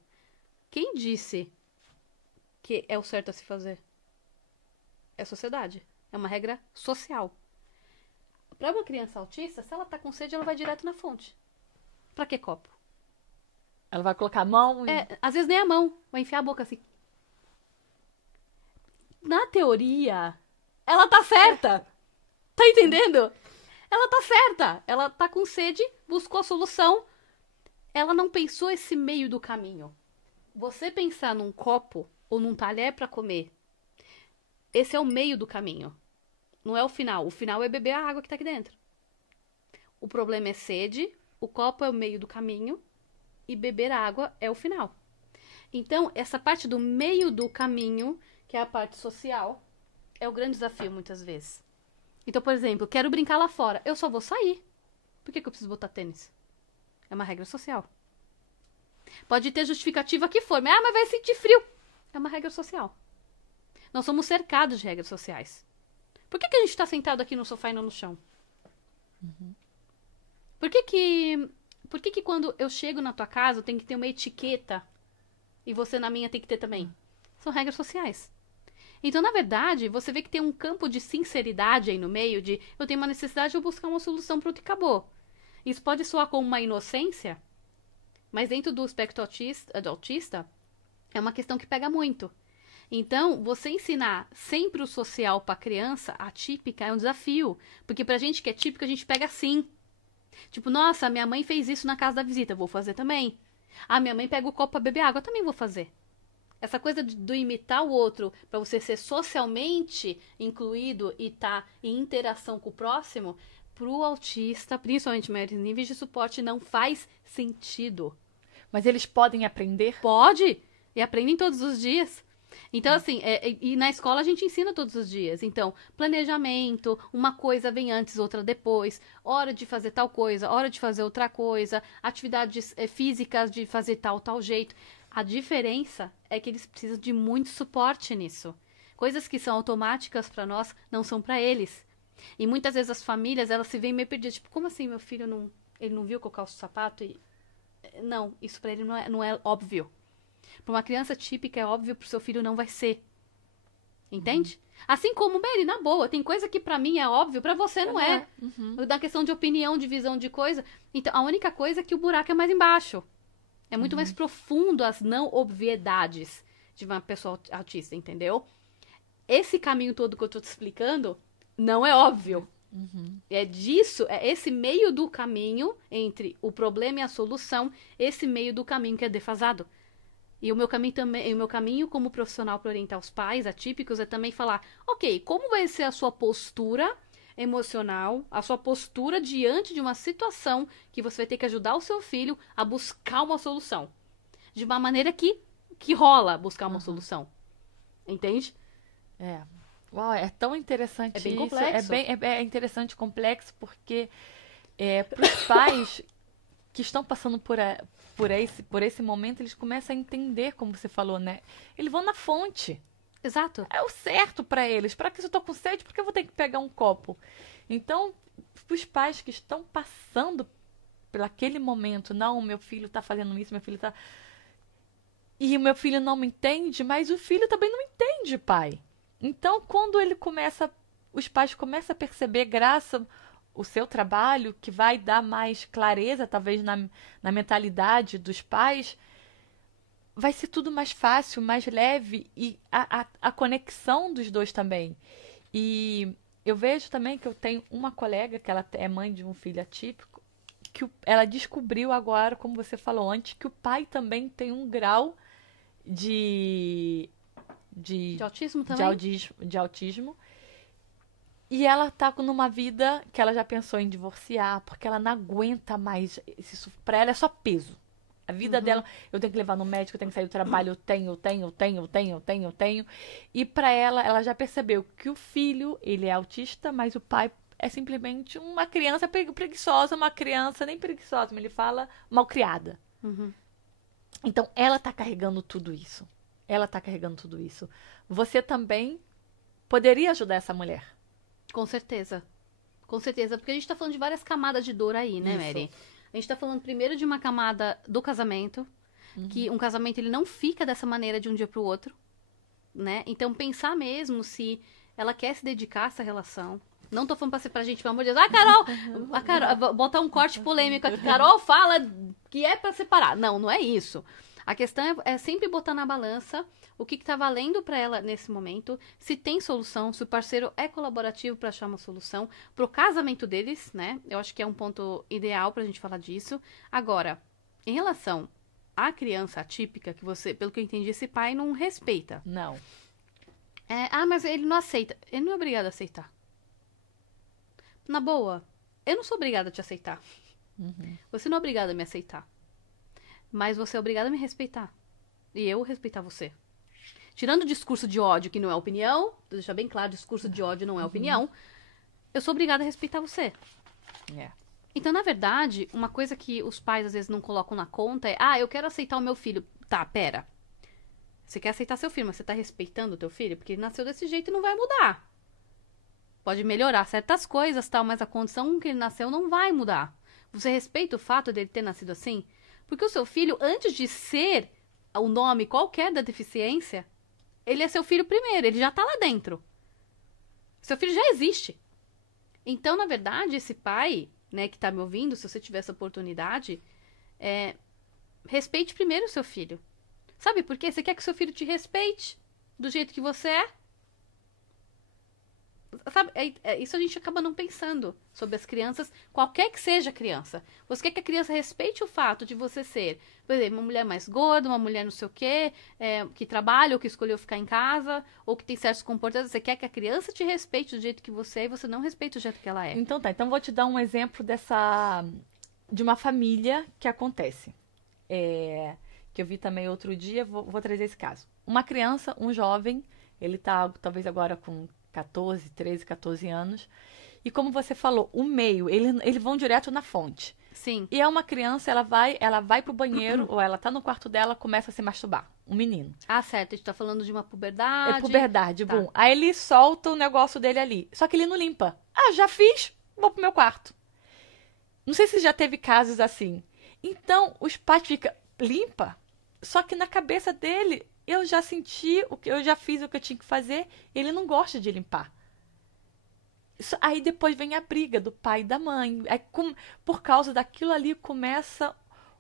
Quem disse que é o certo a se fazer? É a sociedade. É uma regra social. Para uma criança autista, se ela tá com sede, ela vai direto na fonte. Pra que copo? Ela vai colocar a mão e... às vezes nem a mão. Vai enfiar a boca assim. Na teoria, ela tá certa. Tá entendendo? Ela tá certa. Ela tá com sede, buscou a solução. Ela não pensou esse meio do caminho. Você pensar num copo ou num talher pra comer, esse é o meio do caminho. Não é o final. O final é beber a água que tá aqui dentro. O problema é sede, o copo é o meio do caminho e beber a água é o final. Então, essa parte do meio do caminho, que é a parte social, é o grande desafio muitas vezes. Então, por exemplo, quero brincar lá fora. Eu só vou sair. Por que eu preciso botar tênis? É uma regra social. Pode ter justificativa que for, mas vai sentir frio. É uma regra social. Nós somos cercados de regras sociais. Por que a gente está sentado aqui no sofá e não no chão? Uhum. Por que quando eu chego na tua casa eu tenho que ter uma etiqueta e você na minha tem que ter também? São regras sociais. Então, na verdade, você vê que tem um campo de sinceridade aí no meio de eu tenho uma necessidade de eu buscar uma solução para o que acabou. Isso pode soar como uma inocência, mas dentro do espectro autista é uma questão que pega muito. Então, você ensinar sempre o social para a criança atípica é um desafio. Porque pra gente que é típico, a gente pega assim. Tipo, nossa, minha mãe fez isso na casa da visita, vou fazer também. Ah, minha mãe pega o copo para beber água, também vou fazer. Essa coisa do imitar o outro para você ser socialmente incluído e estar em interação com o próximo, pro autista, principalmente maiores níveis de suporte, não faz sentido. Mas eles podem aprender? Pode! E aprendem todos os dias. Então, assim, e na escola a gente ensina todos os dias. Então, planejamento, uma coisa vem antes, outra depois, hora de fazer tal coisa, hora de fazer outra coisa, atividades físicas de fazer tal jeito. A diferença é que eles precisam de muito suporte nisso. Coisas que são automáticas para nós não são para eles. E muitas vezes as famílias, elas se veem meio perdidas. Tipo, como assim meu filho ele não viu que eu calço sapato? Não, isso para ele não é óbvio. Para uma criança típica é óbvio, para o seu filho não vai ser. Entende? Uhum. Assim como, Mary, na boa, tem coisa que para mim é óbvio, para você não é. Uhum. Da questão de opinião, de visão de coisa. Então, a única coisa é que o buraco é mais embaixo. É muito mais profundo as não obviedades de uma pessoa autista, entendeu? Esse caminho todo que eu tô te explicando não é óbvio. Uhum. É esse meio do caminho entre o problema e a solução, esse meio do caminho que é defasado. E o meu caminho como profissional para orientar os pais atípicos é também falar, ok, como vai ser a sua postura emocional, a sua postura diante de uma situação que você vai ter que ajudar o seu filho a buscar uma solução. De uma maneira que rola buscar uma solução. Entende? Uau, é tão interessante isso. É bem isso. complexo. É interessante e complexo porque para os pais que estão passando por esse momento, eles começam a entender, como você falou, né? Eles vão na fonte. Exato. É o certo para eles. Para que se eu tô com sede, por que eu vou ter que pegar um copo? Então, os pais que estão passando por aquele momento, não, meu filho tá fazendo isso, meu filho tá... E o meu filho não me entende, mas o filho também não entende, pai. Então, quando os pais começam a perceber, graças ao seu trabalho, que vai dar mais clareza, talvez, na mentalidade dos pais, vai ser tudo mais fácil, mais leve e a conexão dos dois também. E eu vejo também que eu tenho uma colega, que ela é mãe de um filho atípico, que ela descobriu agora, como você falou antes, que o pai também tem um grau de autismo também? De autismo. E ela tá numa vida que ela já pensou em divorciar, porque ela não aguenta mais. Isso pra ela é só peso. A vida dela, eu tenho que levar no médico, eu tenho que sair do trabalho, eu tenho. E pra ela já percebeu que o filho, ele é autista, mas o pai é simplesmente uma criança preguiçosa, uma criança nem preguiçosa, mas ele fala malcriada. Então, ela tá carregando tudo isso. Você também poderia ajudar essa mulher. Com certeza. Com certeza. Porque a gente tá falando de várias camadas de dor aí, né, Mary? A gente tá falando primeiro de uma camada do casamento. Que um casamento, ele não fica dessa maneira de um dia pro outro. Né? Então, pensar mesmo se ela quer se dedicar a essa relação. Não tô falando pra gente, pelo amor de Deus. Carol, vou botar um corte polêmico aqui. Carol fala que é pra separar. Não é isso. A questão é sempre botar na balança o que tá valendo pra ela nesse momento, se tem solução, se o parceiro é colaborativo pra achar uma solução pro casamento deles, né? Eu acho que é um ponto ideal pra gente falar disso. Agora, em relação à criança atípica, que você, pelo que eu entendi, esse pai não respeita. Não. Mas ele não aceita. Ele não é obrigado a aceitar. Na boa, eu não sou obrigada a te aceitar. Você não é obrigada a me aceitar. Mas você é obrigada a me respeitar. E eu respeitar você. Tirando o discurso de ódio, que não é opinião, vou deixar bem claro, discurso de ódio não é opinião, eu sou obrigada a respeitar você. Então, na verdade, uma coisa que os pais às vezes não colocam na conta é, eu quero aceitar o meu filho. Tá, pera. Você quer aceitar seu filho, mas você tá respeitando o teu filho? Porque ele nasceu desse jeito e não vai mudar. Pode melhorar certas coisas, tal, mas a condição com que ele nasceu não vai mudar. Você respeita o fato dele ter nascido assim? Porque o seu filho, antes de ser o nome qualquer da deficiência, ele é seu filho primeiro, ele já tá lá dentro. Seu filho já existe. Então, na verdade, esse pai, né, que tá me ouvindo, se você tiver essa oportunidade, respeite primeiro o seu filho. Sabe por quê? Você quer que o seu filho te respeite do jeito que você é? Sabe, isso a gente acaba não pensando sobre as crianças, qualquer que seja a criança. Você quer que a criança respeite o fato de você ser, por exemplo, uma mulher mais gorda, uma mulher não sei o quê, que trabalha ou que escolheu ficar em casa, ou que tem certos comportamentos. Você quer que a criança te respeite do jeito que você é e você não respeita o jeito que ela é. Então tá, então vou te dar um exemplo de uma família que acontece. Que eu vi também outro dia, vou trazer esse caso. Uma criança, um jovem, ele tá talvez agora com 13, 14 anos. E como você falou, o meio, eles vão direto na fonte. Sim. E é uma criança, ela vai pro banheiro, ou ela tá no quarto dela, começa a se masturbar. Um menino. Certo. A gente tá falando de uma puberdade. Puberdade, tá. Bom. Aí ele solta o negócio dele ali. Só que ele não limpa. Já fiz, vou pro meu quarto. Não sei se já teve casos assim. Então, os pais ficam, limpa. Só que na cabeça dele, eu já senti, eu já fiz o que eu tinha que fazer, ele não gosta de limpar. Aí depois vem a briga do pai e da mãe. Aí, por causa daquilo ali, começa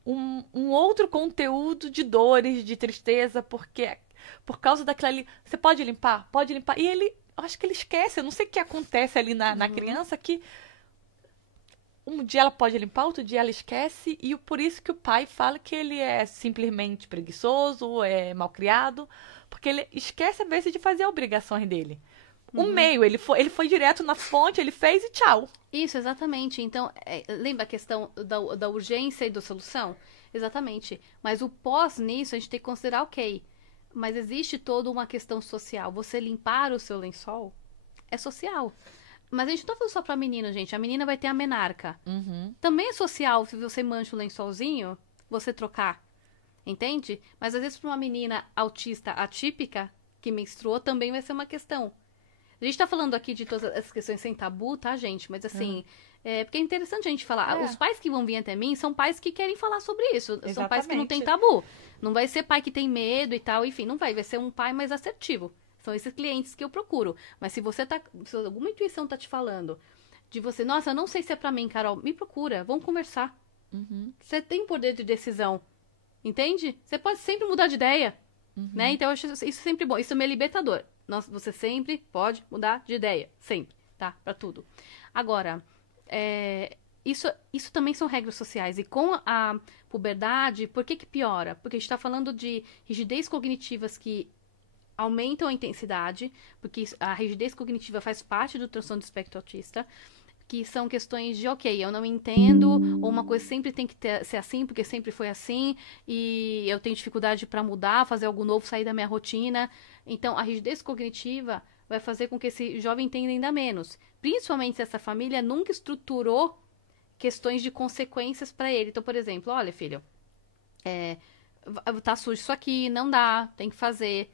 um outro conteúdo de dores, de tristeza, porque por causa daquilo ali, você pode limpar? Pode limpar. E ele, eu acho que ele esquece, eu não sei o que acontece ali na criança, que um dia ela pode limpar, outro dia ela esquece, e por isso que o pai fala que ele é simplesmente preguiçoso, é malcriado, porque ele esquece, às vezes, de fazer as obrigações dele. O meio, ele foi direto na fonte, ele fez e tchau. Isso, exatamente. Então, lembra a questão da urgência e da solução? Exatamente. Mas o pós nisso, a gente tem que considerar, ok, mas existe toda uma questão social. Você limpar o seu lençol é social. Mas a gente não tá falando só pra menina, gente. A menina vai ter a menarca. Também é social se você mancha o lençolzinho, você trocar. Entende? Mas às vezes pra uma menina autista atípica, que menstruou, também vai ser uma questão. A gente tá falando aqui de todas essas questões sem tabu, tá, gente? Mas assim, porque é interessante a gente falar. Os pais que vão vir até mim são pais que querem falar sobre isso. Exatamente. São pais que não têm tabu. Não vai ser pai que tem medo e tal, enfim, não vai ser um pai mais assertivo. São esses clientes que eu procuro. Mas se alguma intuição tá te falando de você, nossa, eu não sei se é pra mim, Carol, me procura, vamos conversar. Você tem poder de decisão, entende? Você pode sempre mudar de ideia, né? Então eu acho isso sempre bom, isso é meio libertador. Você sempre pode mudar de ideia, sempre, tá? Pra tudo. Agora, isso também são regras sociais. E com a puberdade, por que piora? Porque a gente tá falando de rigidez cognitivas que aumentam a intensidade, porque a rigidez cognitiva faz parte do transtorno do espectro autista. que são questões de, ok, eu não entendo, ou uma coisa sempre tem que ser assim, porque sempre foi assim, e eu tenho dificuldade para mudar, fazer algo novo, sair da minha rotina. Então, a rigidez cognitiva vai fazer com que esse jovem entenda ainda menos. Principalmente se essa família nunca estruturou questões de consequências para ele. Então, por exemplo, olha, filho, tá sujo isso aqui, não dá, tem que fazer.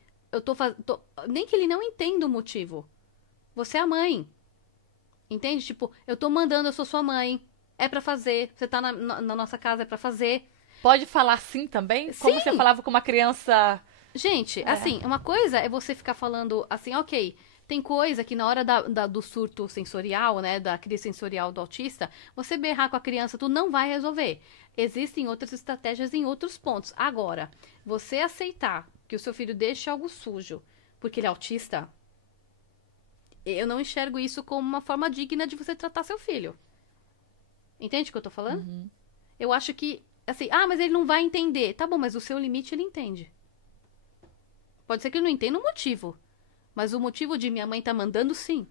Nem que ele não entenda o motivo. Você é a mãe. Entende? Tipo, eu tô mandando, eu sou sua mãe. É pra fazer. Você tá na nossa casa, é pra fazer. Pode falar sim também? Sim. Como você falava com uma criança... Gente, assim, uma coisa é você ficar falando assim, ok, tem coisa que na hora do surto sensorial, né, da crise sensorial do autista, você berrar com a criança, tu não vai resolver. Existem outras estratégias em outros pontos. Agora, você aceitar que o seu filho deixe algo sujo porque ele é autista, eu não enxergo isso como uma forma digna de você tratar seu filho. Entende o que eu tô falando? Uhum. Eu acho que, assim, mas ele não vai entender. Tá bom, mas o seu limite ele entende. Pode ser que ele não entenda o motivo. Mas o motivo de minha mãe tá mandando, sim.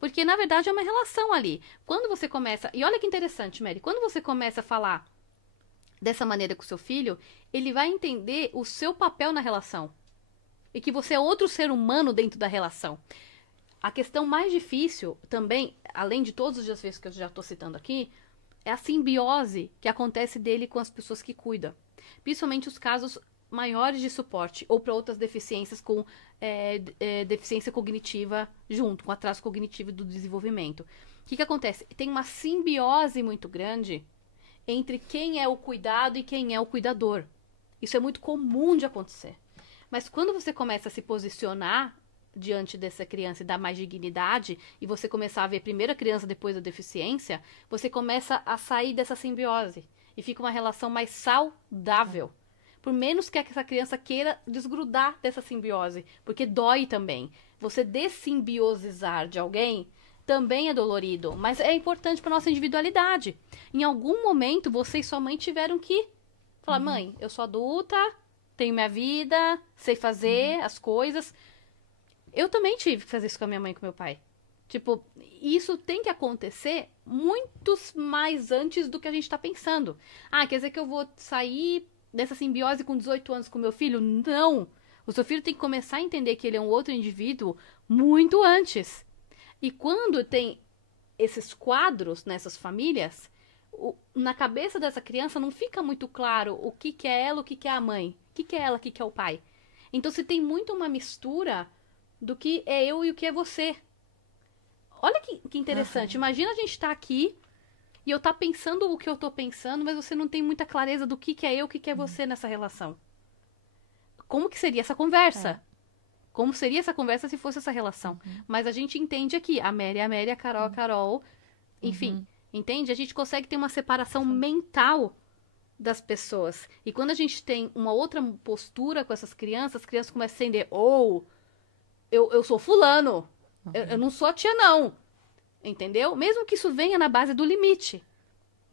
Porque, na verdade, é uma relação ali. Quando você começa... E olha que interessante, Mary. Quando você começa a falar dessa maneira com o seu filho, ele vai entender o seu papel na relação. E que você é outro ser humano dentro da relação. A questão mais difícil também, além de todos os desafios que eu já estou citando aqui, é a simbiose que acontece dele com as pessoas que cuidam. Principalmente os casos maiores de suporte ou para outras deficiências com deficiência cognitiva junto, com atraso cognitivo do desenvolvimento. O que acontece? Tem uma simbiose muito grande entre quem é o cuidado e quem é o cuidador. Isso é muito comum de acontecer. Mas quando você começa a se posicionar diante dessa criança e dar mais dignidade, e você começar a ver primeiro a criança, depois a deficiência, você começa a sair dessa simbiose. E fica uma relação mais saudável. Por menos que essa criança queira desgrudar dessa simbiose. Porque dói também. Você dessimbiosizar de alguém também é dolorido. Mas é importante para nossa individualidade. Em algum momento, você e sua mãe tiveram que falar, mãe, eu sou adulta, tenho minha vida, sei fazer as coisas. Eu também tive que fazer isso com a minha mãe e com meu pai. Tipo, isso tem que acontecer muitos mais antes do que a gente tá pensando. Quer dizer que eu vou sair dessa simbiose com 18 anos com meu filho? Não! O seu filho tem que começar a entender que ele é um outro indivíduo muito antes. E quando tem esses quadros nessas famílias, na cabeça dessa criança não fica muito claro o que é ela, o que é a mãe. O que é ela, o que é o pai. Então, se tem muito uma mistura do que é eu e o que é você. Olha que interessante. Imagina a gente estar aqui e eu estar pensando o que eu estou pensando, mas você não tem muita clareza do que é eu, o que é você nessa relação. Como que seria essa conversa? Como seria essa conversa se fosse essa relação? Mas a gente entende aqui. A Mary, a Carol, a Carol. Enfim, entende? A gente consegue ter uma separação mental das pessoas. E quando a gente tem uma outra postura com essas crianças, as crianças começam a entender, eu sou fulano, eu não sou a tia não, entendeu? Mesmo que isso venha na base do limite,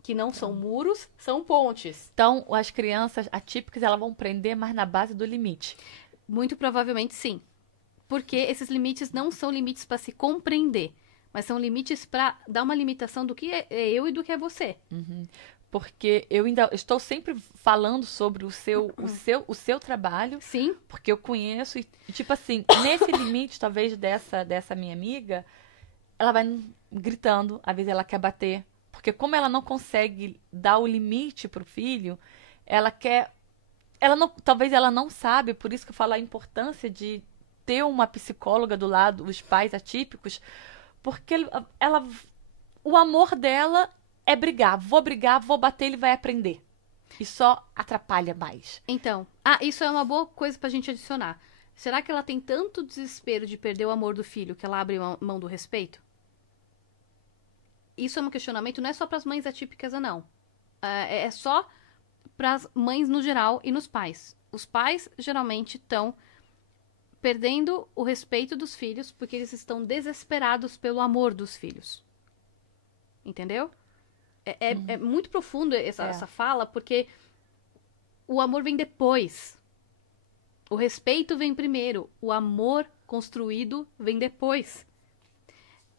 que não são muros, são pontes. Então, as crianças atípicas, elas vão prender mais na base do limite. Muito provavelmente sim, porque esses limites não são limites para se compreender, mas são limites para dar uma limitação do que é eu e do que é você. Porque eu ainda estou sempre falando sobre o seu trabalho. Sim. Porque eu conheço e tipo assim, nesse limite, talvez, dessa minha amiga, ela vai gritando, às vezes ela quer bater. Porque como ela não consegue dar o limite pro filho, ela quer... talvez ela não sabe, por isso que eu falo a importância de ter uma psicóloga do lado, os pais atípicos, porque o amor dela é brigar, vou bater, ele vai aprender. E só atrapalha mais. Então, isso é uma boa coisa pra gente adicionar. Será que ela tem tanto desespero de perder o amor do filho que ela abre mão do respeito? Isso é um questionamento, não é só pras mães atípicas, não. É só pras mães no geral e nos pais. Os pais, geralmente, estão perdendo o respeito dos filhos porque eles estão desesperados pelo amor dos filhos. Entendeu? É muito profundo essa fala, porque o amor vem depois. O respeito vem primeiro. O amor construído vem depois.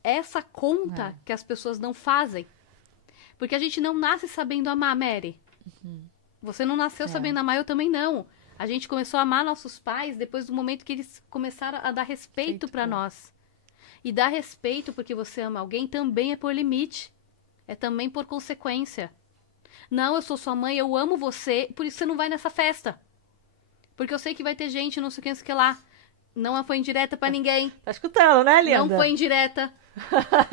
essa conta que as pessoas não fazem. Porque a gente não nasce sabendo amar, Mary. Você não nasceu sabendo amar, eu também não. A gente começou a amar nossos pais depois do momento que eles começaram a dar respeito pra nós. E dar respeito porque você ama alguém também é por limite. É também por consequência. Não, eu sou sua mãe, eu amo você, por isso você não vai nessa festa. Porque eu sei que vai ter gente, não sei o que, não sei o que lá. Não foi indireta pra ninguém. Tá escutando, né, linda? Não foi indireta.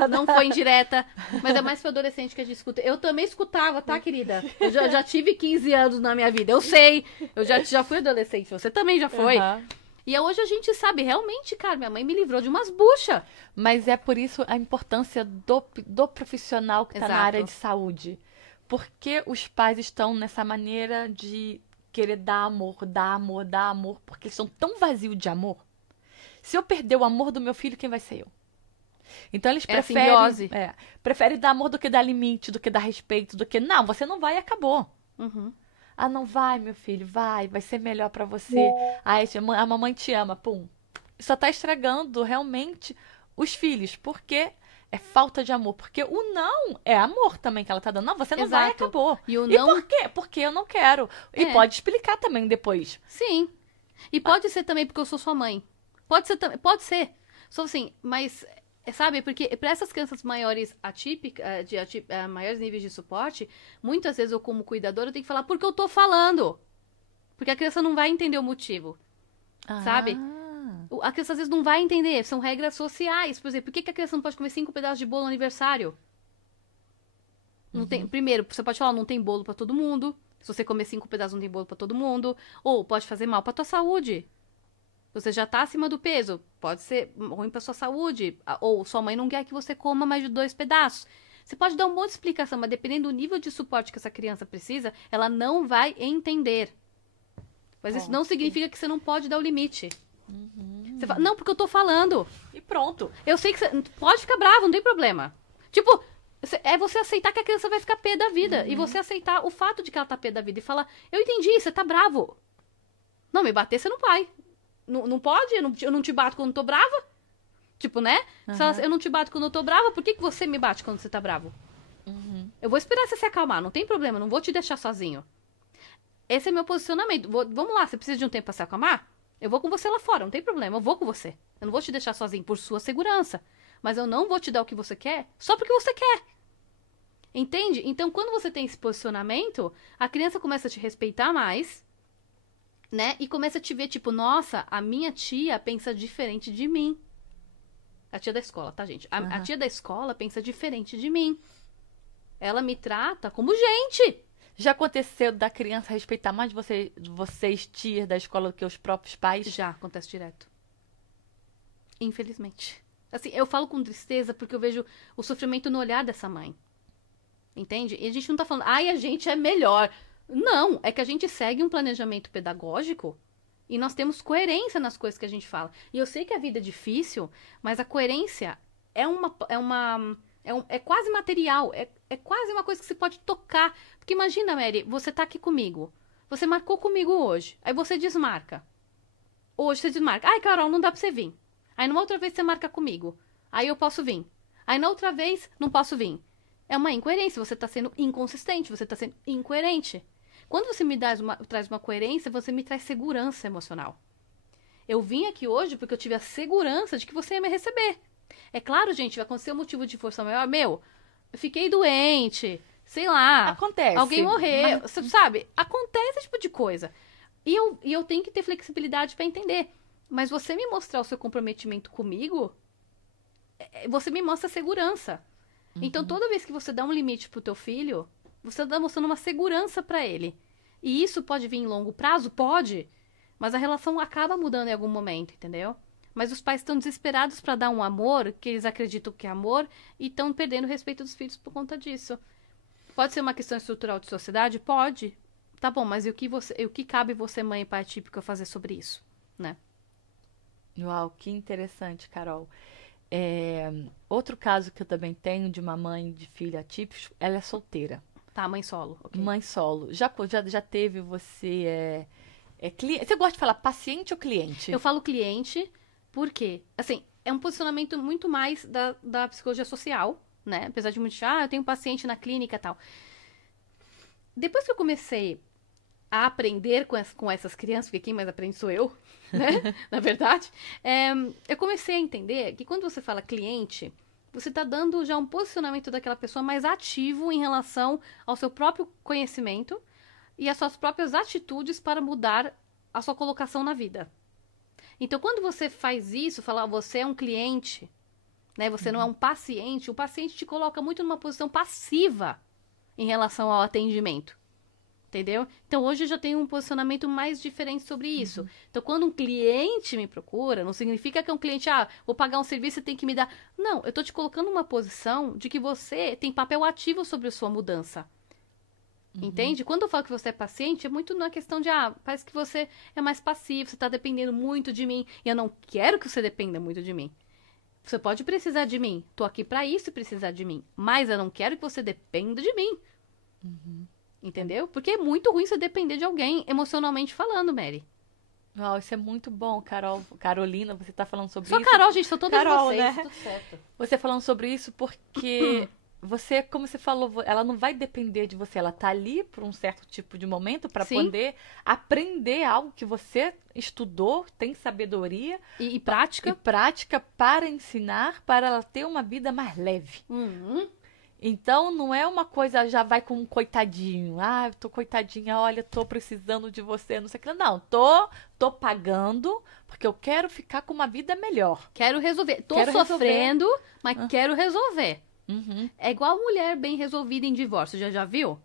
Não foi indireta. Mas é mais pra adolescente que a gente escuta. Eu também escutava, tá, querida? Eu já tive 15 anos na minha vida. Eu sei. Eu já fui adolescente. Você também já foi. E hoje a gente sabe, realmente, cara, minha mãe me livrou de umas buchas. Mas é por isso a importância do profissional que tá na área de saúde. Porque os pais estão nessa maneira de querer dar amor, dar amor, dar amor, porque eles são tão vazios de amor. Se eu perder o amor do meu filho, quem vai ser eu? Então eles preferem dar amor do que dar limite, do que dar respeito, do que... Não, você não vai e acabou. Ah, não vai, meu filho, vai ser melhor pra você. Ai, a mamãe te ama, pum. Só tá estragando realmente os filhos, porque é falta de amor. Porque o não é amor também que ela tá dando. Não, você não vai e acabou. E por quê? Porque eu não quero. E pode explicar também depois. Sim. E pode ser também porque eu sou sua mãe. Pode ser também, pode ser. Só assim, mas... Sabe, porque para essas crianças maiores maiores níveis de suporte, muitas vezes eu como cuidadora eu tenho que falar porque eu tô falando. Porque a criança não vai entender o motivo. Sabe? A criança às vezes não vai entender. São regras sociais. Por exemplo, por que a criança não pode comer 5 pedaços de bolo no aniversário? Não tem, primeiro, você pode falar, não tem bolo para todo mundo. Se você comer 5 pedaços, não tem bolo para todo mundo. Ou pode fazer mal para tua saúde. Você já tá acima do peso, pode ser ruim pra sua saúde. Ou sua mãe não quer que você coma mais de 2 pedaços. Você pode dar um monte de explicação, mas dependendo do nível de suporte que essa criança precisa, ela não vai entender. Mas isso não significa que você não pode dar o limite. Você fala, não, porque eu tô falando. E pronto. Eu sei que você pode ficar bravo, não tem problema. Tipo, é você aceitar que a criança vai ficar pé da vida. E você aceitar o fato de que ela tá pé da vida. E falar, eu entendi, você tá bravo. Não, me bater você não vai. Não pode? Eu não te bato quando eu tô brava? Tipo, né? Se eu não te bato quando eu tô brava, por que você me bate quando você tá bravo? Eu vou esperar você se acalmar, não tem problema, não vou te deixar sozinho. Esse é meu posicionamento. Vamos lá, você precisa de um tempo pra se acalmar? Eu vou com você lá fora, não tem problema, eu vou com você. Eu não vou te deixar sozinho por sua segurança. Mas eu não vou te dar o que você quer só porque você quer. Entende? Então, quando você tem esse posicionamento, a criança começa a te respeitar mais... Né? E começa a te ver, tipo, nossa, a minha tia pensa diferente de mim. A tia da escola, tá, gente? A tia da escola pensa diferente de mim. Ela me trata como gente. Já aconteceu da criança respeitar mais vocês, tias da escola, do que os próprios pais? Já, acontece direto. Infelizmente. Assim, eu falo com tristeza porque eu vejo o sofrimento no olhar dessa mãe. Entende? E a gente não tá falando, ai, a gente é melhor. Não, é que a gente segue um planejamento pedagógico e nós temos coerência nas coisas que a gente fala. E eu sei que a vida é difícil, mas a coerência é quase material, é quase uma coisa que você pode tocar. Porque imagina, Mary, você tá aqui comigo, você marcou comigo hoje, aí você desmarca. Hoje você desmarca. Ai, Carol, não dá pra você vir. Aí numa outra vez você marca comigo, aí eu posso vir. Aí na outra vez não posso vir. É uma incoerência, você tá sendo inconsistente, você tá sendo incoerente. Quando você me traz uma coerência, você me traz segurança emocional. Eu vim aqui hoje porque eu tive a segurança de que você ia me receber. É claro, gente, vai acontecer um motivo de força maior. Meu, eu fiquei doente, sei lá. Acontece. Alguém morreu, sabe? Acontece esse tipo de coisa. E eu tenho que ter flexibilidade para entender. Mas você me mostrar o seu comprometimento comigo, você me mostra segurança. Então, toda vez que você dá um limite pro teu filho... Você está mostrando uma segurança para ele. E isso pode vir em longo prazo? Pode. Mas a relação acaba mudando em algum momento, entendeu? Mas os pais estão desesperados para dar um amor, que eles acreditam que é amor, e estão perdendo o respeito dos filhos por conta disso. Pode ser uma questão estrutural de sociedade? Pode. Tá bom, mas o que cabe você, mãe e pai típica, fazer sobre isso? Né? Uau, que interessante, Carol. Outro caso que eu também tenho de uma mãe de filho atípico, ela é solteira. Tá, mãe solo. Okay. Mãe solo. Já teve cliente? Você gosta de falar paciente ou cliente? Eu falo cliente porque, assim, é um posicionamento muito mais da psicologia social, né? Apesar de muito, eu tenho um paciente na clínica e tal. Depois que eu comecei a aprender com essas crianças, porque quem mais aprende sou eu, né? Na verdade, eu comecei a entender que quando você fala cliente, você está dando já um posicionamento daquela pessoa mais ativo em relação ao seu próprio conhecimento e às suas próprias atitudes para mudar a sua colocação na vida. Então, quando você faz isso, fala, você é um cliente, né? Você não é um paciente, o paciente te coloca muito numa posição passiva em relação ao atendimento. Entendeu? Então, hoje eu já tenho um posicionamento mais diferente sobre isso. Então, quando um cliente me procura, não significa que é um cliente, vou pagar um serviço e tem que me dar... Não, eu tô te colocando numa posição de que você tem papel ativo sobre a sua mudança. Entende? Quando eu falo que você é paciente, é muito na questão de, parece que você é mais passivo, você tá dependendo muito de mim. E eu não quero que você dependa muito de mim. Você pode precisar de mim. Tô aqui pra isso e precisar de mim. Mas eu não quero que você dependa de mim. Entendeu? Porque é muito ruim você depender de alguém, emocionalmente falando, Mary. Isso é muito bom, Carolina, você tá falando sobre isso. Só Carol, gente, são todas Carol, vocês, né? tudo certo. Você falando sobre isso porque você, como você falou, ela não vai depender de você, ela tá ali por um certo tipo de momento para poder aprender algo que você estudou, tem sabedoria e prática. E prática para ensinar, para ela ter uma vida mais leve. Então, não é uma coisa, já vai com um coitadinho. Eu tô coitadinha, olha, tô precisando de você, não sei o que. Não, tô pagando, porque eu quero ficar com uma vida melhor. Quero resolver. Tô sofrendo, mas quero resolver. É igual mulher bem resolvida em divórcio, já viu?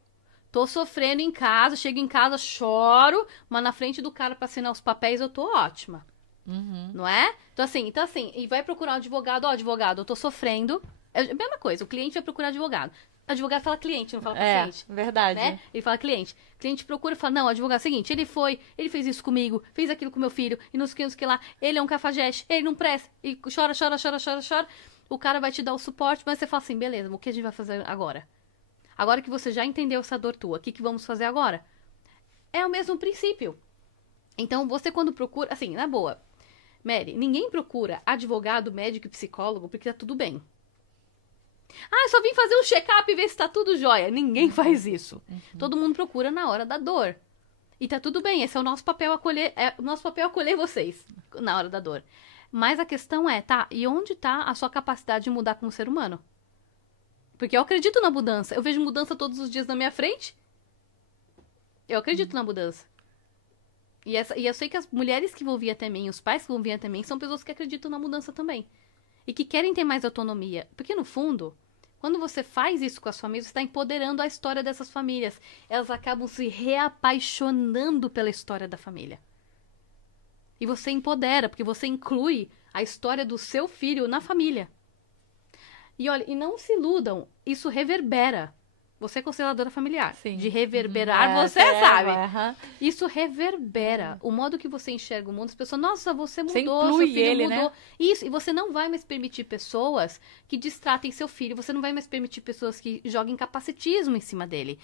Tô sofrendo em casa, chego em casa, choro, mas na frente do cara pra assinar os papéis eu tô ótima. Não é? Então assim, e vai procurar um advogado, advogado, eu tô sofrendo. É a mesma coisa, o cliente vai procurar advogado. O advogado fala cliente, não fala paciente. Verdade. Né? Ele fala cliente. O cliente procura e fala, não, advogado, é o seguinte, ele fez isso comigo, fez aquilo com meu filho, e não sei o que lá, ele é um cafajeste, ele não presta, e chora. O cara vai te dar o suporte, mas você fala assim, beleza, o que a gente vai fazer agora? Agora que você já entendeu essa dor tua, o que vamos fazer agora? É o mesmo princípio. Então, você quando procura, assim, na boa, Mary, ninguém procura advogado, médico e psicólogo porque tá tudo bem. Eu só vim fazer um check-up e ver se tá tudo jóia. Ninguém faz isso. Todo mundo procura na hora da dor. E tá tudo bem, esse é o nosso papel acolher vocês na hora da dor. Mas a questão é, e onde tá a sua capacidade de mudar como ser humano? Porque eu acredito na mudança. Eu vejo mudança todos os dias na minha frente. Eu acredito na mudança. E eu sei que as mulheres que vão vir até mim, os pais que vão vir até mim, são pessoas que acreditam na mudança também. E que querem ter mais autonomia. Porque, no fundo, quando você faz isso com as famílias, você está empoderando a história dessas famílias. Elas acabam se reapaixonando pela história da família. E você empodera, porque você inclui a história do seu filho na família. E olha, e não se iludam, isso reverbera. Você é consteladora familiar. Sim. De reverberar, você sabe. Isso reverbera. O modo que você enxerga o mundo, as pessoas, nossa, você mudou, você inclui seu filho ele, mudou. Né? Isso, e você não vai mais permitir pessoas que distratem seu filho. Você não vai mais permitir pessoas que joguem capacitismo em cima dele.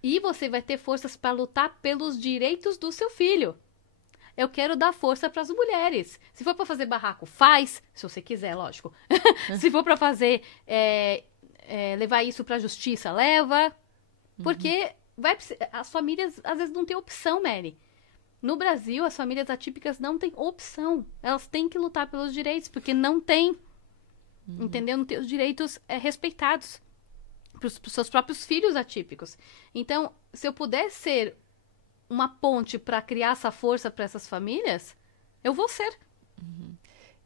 E você vai ter forças para lutar pelos direitos do seu filho. Eu quero dar força para as mulheres. Se for para fazer barraco, faz. Se você quiser, lógico. Se for para fazer... levar isso pra justiça, leva. Porque as famílias, às vezes, não têm opção, Mary. No Brasil, as famílias atípicas não têm opção. Elas têm que lutar pelos direitos, porque não tem. Entendeu? Não tem os direitos respeitados pros seus próprios filhos atípicos. Então, se eu puder ser uma ponte para criar essa força para essas famílias, eu vou ser.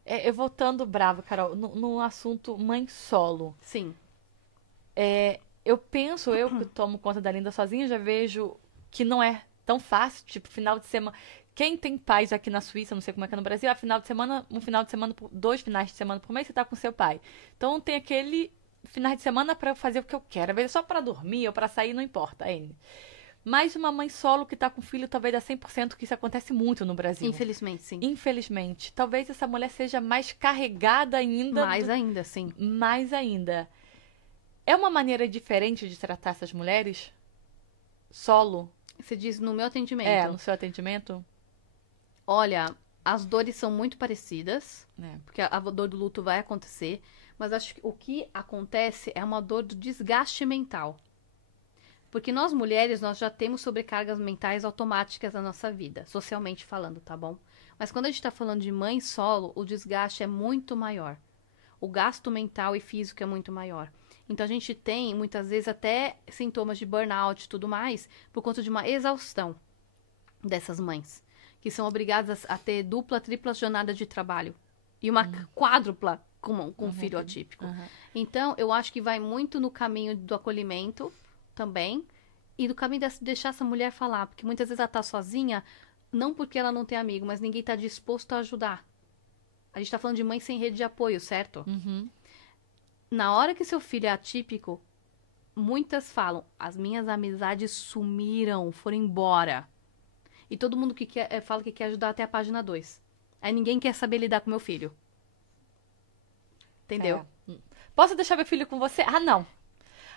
Eu voltando brava, Carol, no assunto mãe solo. Sim. Eu que tomo conta da Linda sozinha, já vejo que não é tão fácil, tipo, final de semana. Quem tem pais aqui na Suíça, não sei como é que é no Brasil, um final de semana, 2 finais de semana por mês, você tá com seu pai. Então tem aquele final de semana para fazer o que eu quero. Às vezes só para dormir ou para sair, não importa, ainda. Mas uma mãe solo que tá com filho, talvez dá 100%, que isso acontece muito no Brasil. Infelizmente, sim. Infelizmente. Talvez essa mulher seja mais carregada ainda. Ainda, sim. Mais ainda. É uma maneira diferente de tratar essas mulheres? Solo? Você diz no meu atendimento? No seu atendimento? Olha, as dores são muito parecidas, porque a dor do luto vai acontecer, mas acho que o que acontece é uma dor do desgaste mental. Porque nós mulheres, nós já temos sobrecargas mentais automáticas na nossa vida, socialmente falando, tá bom? Mas quando a gente tá falando de mãe solo, o desgaste é muito maior. O gasto mental e físico é muito maior. Então a gente tem, muitas vezes, até sintomas de burnout e tudo mais, por conta de uma exaustão dessas mães, que são obrigadas a ter dupla, tripla jornada de trabalho. E uma quádrupla com um filho atípico. Então, eu acho que vai muito no caminho do acolhimento, também, e do caminho de deixar essa mulher falar, porque muitas vezes ela tá sozinha, não porque ela não tem amigo, mas ninguém tá disposto a ajudar. A gente tá falando de mãe sem rede de apoio, certo? Na hora que seu filho é atípico, muitas falam, as minhas amizades sumiram, foram embora. E todo mundo que fala que quer ajudar até a página 2. Aí ninguém quer saber lidar com meu filho. Entendeu? Posso deixar meu filho com você? Ah, não.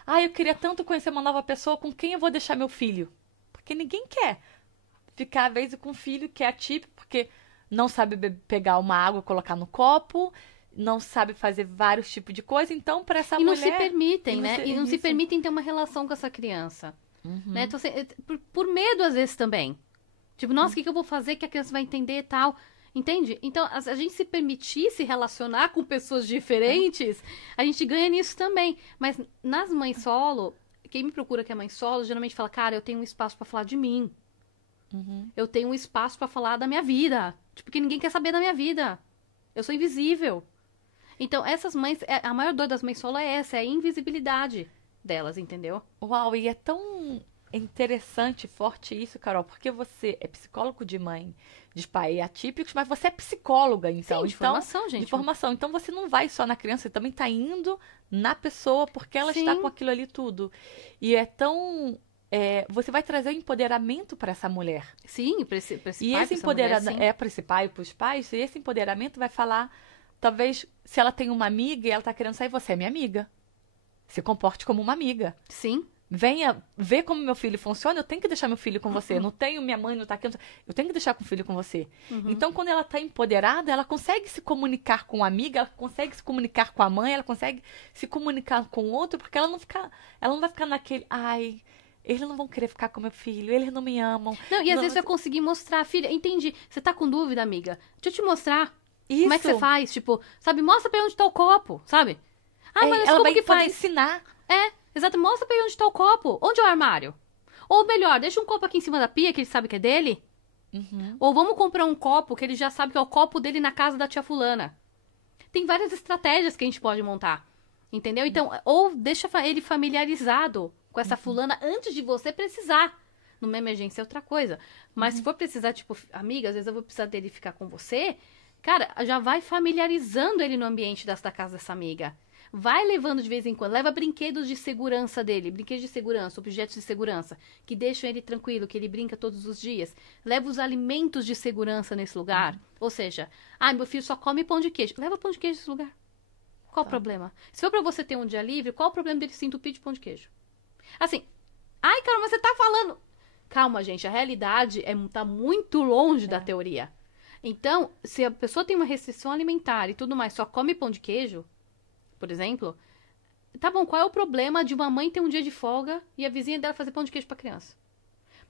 Ah, eu queria tanto conhecer uma nova pessoa, com quem eu vou deixar meu filho? Porque ninguém quer ficar, às vezes, com um filho que é atípico, porque não sabe pegar uma água e colocar no copo, não sabe fazer vários tipos de coisa, então, para essa mulher... E não se permitem, né? E não se permitem ter uma relação com essa criança. Né? Então, assim, por medo, às vezes, também. Tipo, nossa, o que eu vou fazer que a criança vai entender e tal... Entende? Então, a gente se permitir se relacionar com pessoas diferentes, a gente ganha nisso também. Mas nas mães solo, quem me procura que é mãe solo, geralmente fala, cara, eu tenho um espaço pra falar de mim. Eu tenho um espaço pra falar da minha vida. Tipo, porque ninguém quer saber da minha vida. Eu sou invisível. Então, essas mães, a maior dor das mães solo é essa, é a invisibilidade delas, entendeu? Uau, e é tão interessante, forte isso, Carol, porque você é psicólogo de mãe, de pai atípicos, mas você é psicóloga, então. Sim, de formação, gente. De formação. Então, você não vai só na criança, você também está indo na pessoa, porque ela está com aquilo ali tudo. E é tão... você vai trazer o empoderamento para essa mulher. Sim, para esse pai, e esse empoderamento para esse pai e para os pais, e esse empoderamento vai falar, talvez, se ela tem uma amiga e ela está querendo sair, você é minha amiga. Se comporte como uma amiga. Sim. Venha ver como meu filho funciona, eu tenho que deixar meu filho com você. Não tenho, minha mãe não tá aqui, eu tenho que deixar com o filho com você. Então, quando ela tá empoderada, ela consegue se comunicar com a amiga, ela consegue se comunicar com a mãe, ela consegue se comunicar com o outro, porque ela não vai ficar naquele, ai, eles não vão querer ficar com meu filho, eles não me amam. Não, e às vezes vai conseguir mostrar, filha, entendi, você tá com dúvida, amiga? Deixa eu te mostrar. Isso. Como é que você faz? Tipo, sabe, mostra pra onde tá o copo, sabe? Ah, mas ela como vai que faz? Ensinar. Exato, mostra pra ele onde tá o copo. Onde é o armário? Ou melhor, deixa um copo aqui em cima da pia, que ele sabe que é dele. Ou vamos comprar um copo, que ele já sabe que é o copo dele na casa da tia fulana. Tem várias estratégias que a gente pode montar. Entendeu? Então, ou deixa ele familiarizado com essa fulana antes de você precisar. Numa emergência é outra coisa. Mas se for precisar, tipo, amiga, às vezes eu vou precisar dele ficar com você. Cara, já vai familiarizando ele no ambiente da casa dessa amiga. Vai levando de vez em quando, leva brinquedos de segurança dele, brinquedos de segurança, objetos de segurança, que deixam ele tranquilo, que ele brinca todos os dias. Leva os alimentos de segurança nesse lugar. Ou seja, meu filho só come pão de queijo. Leva pão de queijo nesse lugar. Qual o problema? Se for pra você ter um dia livre, qual o problema dele se entupir de pão de queijo? Assim, cara, mas você tá falando... Calma, gente, a realidade tá muito longe da teoria. Então, se a pessoa tem uma restrição alimentar e tudo mais, só come pão de queijo... Por exemplo, tá bom, qual é o problema de uma mãe ter um dia de folga e a vizinha dela fazer pão de queijo pra criança?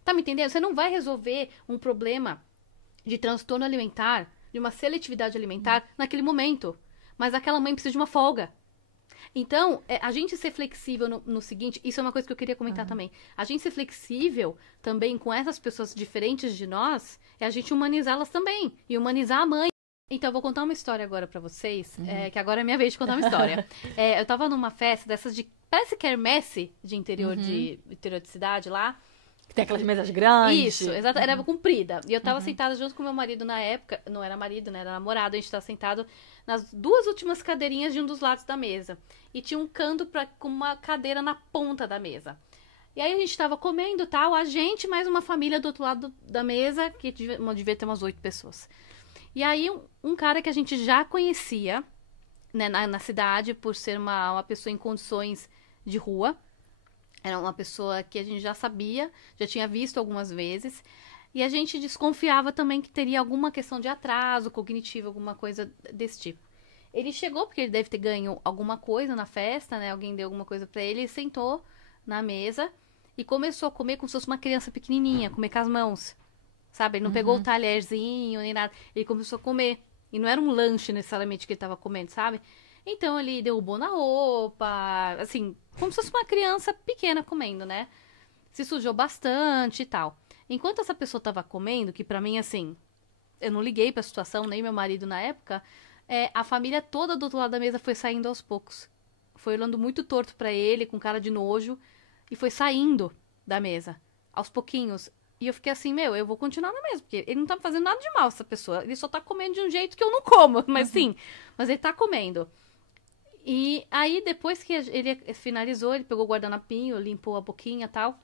Tá me entendendo? Você não vai resolver um problema de transtorno alimentar, de uma seletividade alimentar naquele momento. Mas aquela mãe precisa de uma folga. Então, a gente ser flexível no seguinte, isso é uma coisa que eu queria comentar também. A gente ser flexível também com essas pessoas diferentes de nós, é a gente humanizá-las também. E humanizar a mãe. Então, eu vou contar uma história agora pra vocês, que agora é minha vez de contar uma história. Eu tava numa festa dessas de... Parece quermesse de interior de cidade lá. Tem aquelas mesas grandes. Isso, exato. Era comprida. E eu tava sentada junto com meu marido na época. Não era marido, né? Era namorado. A gente tava sentado nas duas últimas cadeirinhas de um dos lados da mesa. E tinha um canto com uma cadeira na ponta da mesa. E aí a gente tava comendo e tal. A gente, mais uma família do outro lado da mesa, que devia ter umas 8 pessoas. E aí, um cara que a gente já conhecia, né, na cidade, por ser uma pessoa em condições de rua. Era uma pessoa que a gente já sabia, já tinha visto algumas vezes. E a gente desconfiava também que teria alguma questão de atraso cognitivo, alguma coisa desse tipo. Ele chegou porque ele deve ter ganho alguma coisa na festa, né? Alguém deu alguma coisa pra ele, ele sentou na mesa e começou a comer como se fosse uma criança pequenininha, comer com as mãos, sabe? Ele não pegou o talherzinho nem nada, ele começou a comer. E não era um lanche necessariamente que ele tava comendo, sabe? Então ele derrubou na roupa, assim, como se fosse uma criança pequena comendo, né? Se sujou bastante e tal. Enquanto essa pessoa tava comendo, que pra mim, assim, eu não liguei pra situação, nem meu marido na época, a família toda do outro lado da mesa foi saindo aos poucos. Foi olhando muito torto pra ele, com cara de nojo, e foi saindo da mesa, aos pouquinhos. E eu fiquei assim, meu, eu vou continuar na mesa, porque ele não tá fazendo nada de mal, essa pessoa. Ele só tá comendo de um jeito que eu não como, mas sim, mas ele tá comendo. E aí, depois que ele finalizou, ele pegou o guardanapinho, limpou a boquinha e tal.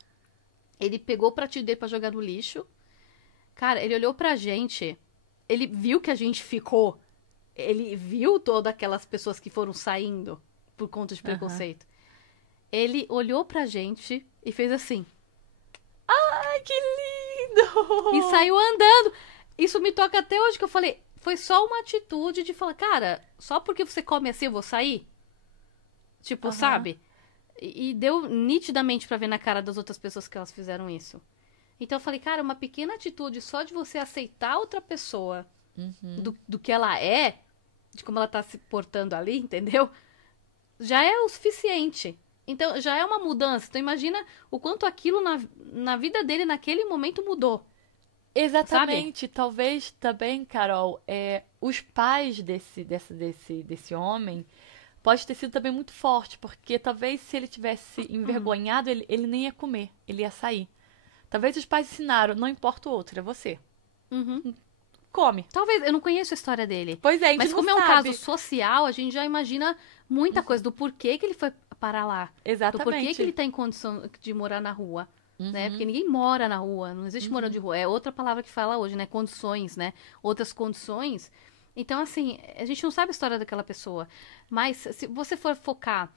Ele pegou o pratinho dele pra jogar no lixo. Cara, ele olhou pra gente, ele viu que a gente ficou. Ele viu todas aquelas pessoas que foram saindo por conta de preconceito. Ele olhou pra gente e fez assim. Ai, que lindo! E saiu andando. Isso me toca até hoje, que eu falei, foi só uma atitude de falar, cara, só porque você come assim eu vou sair? Tipo, sabe? E deu nitidamente pra ver na cara das outras pessoas que elas fizeram isso. Então eu falei, cara, uma pequena atitude só de você aceitar outra pessoa do que ela é, de como ela tá se portando ali, entendeu? Já é o suficiente. Então, já é uma mudança. Então, imagina o quanto aquilo na vida dele, naquele momento, mudou. Exatamente. Sabe? Talvez também, Carol, os pais desse homem pode ter sido também muito forte, porque talvez se ele tivesse envergonhado, ele nem ia comer, ele ia sair. Talvez os pais ensinaram, não importa o outro, é você. Come. Talvez, eu não conheço a história dele. Pois é, a gente mas como não é um sabe. caso social, a gente já imagina muita coisa do porquê que ele foi parar lá. Exatamente. Do porquê que ele tá em condição de morar na rua. Né? Porque ninguém mora na rua, não existe morando de rua. É outra palavra que fala hoje, né? Condições, né? Outras condições. Então, assim, a gente não sabe a história daquela pessoa. Mas, se você for focar...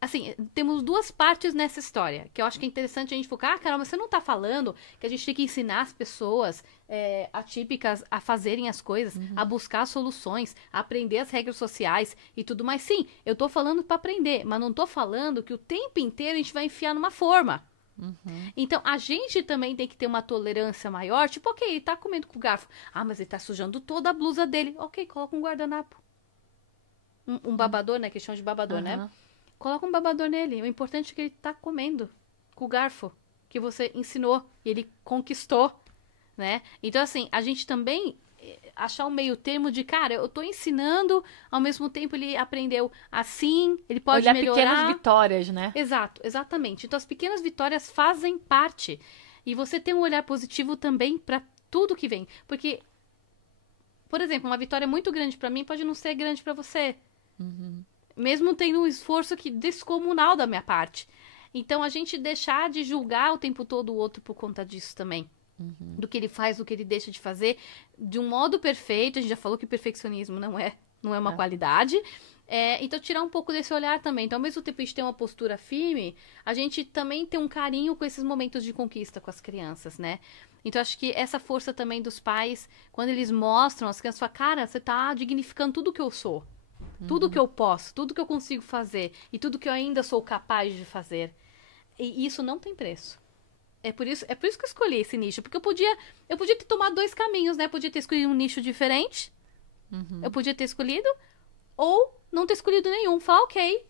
Assim, temos duas partes nessa história, que eu acho que é interessante a gente focar. Ah, caramba, você não tá falando que a gente tem que ensinar as pessoas atípicas a fazerem as coisas, a buscar soluções, a aprender as regras sociais e tudo mais. Sim, eu tô falando pra aprender, mas não tô falando que o tempo inteiro a gente vai enfiar numa forma. Então, a gente também tem que ter uma tolerância maior. Tipo, ok, ele tá comendo com o garfo. Ah, mas ele tá sujando toda a blusa dele. Ok, coloca um guardanapo. Um babador, né? Que chama de babador, né? Coloca um babador nele. O importante é que ele tá comendo com o garfo que você ensinou e ele conquistou, né? Então, assim, a gente também achar um meio termo de, cara, eu tô ensinando, ao mesmo tempo ele aprendeu assim, ele pode olhar melhorar. Pequenas vitórias, né? Exato, exatamente. Então, as pequenas vitórias fazem parte. E você tem um olhar positivo também pra tudo que vem. Porque, por exemplo, uma vitória muito grande pra mim pode não ser grande pra você. Mesmo tendo um esforço descomunal da minha parte. Então, a gente deixar de julgar o tempo todo o outro por conta disso também. Do que ele faz, do que ele deixa de fazer. De um modo perfeito. A gente já falou que perfeccionismo não é uma qualidade. Então, tirar um pouco desse olhar também. Então, ao mesmo tempo que a gente tem uma postura firme, a gente também tem um carinho com esses momentos de conquista com as crianças, né? Então, acho que essa força também dos pais, quando eles mostram, as crianças falam, cara, você tá dignificando tudo que eu sou. Tudo que eu posso, tudo que eu consigo fazer. E tudo que eu ainda sou capaz de fazer. E isso não tem preço. É por isso que eu escolhi esse nicho. Porque eu podia ter tomado 2 caminhos, né? Eu podia ter escolhido um nicho diferente. Eu podia ter escolhido. Ou não ter escolhido nenhum. Falar, ok,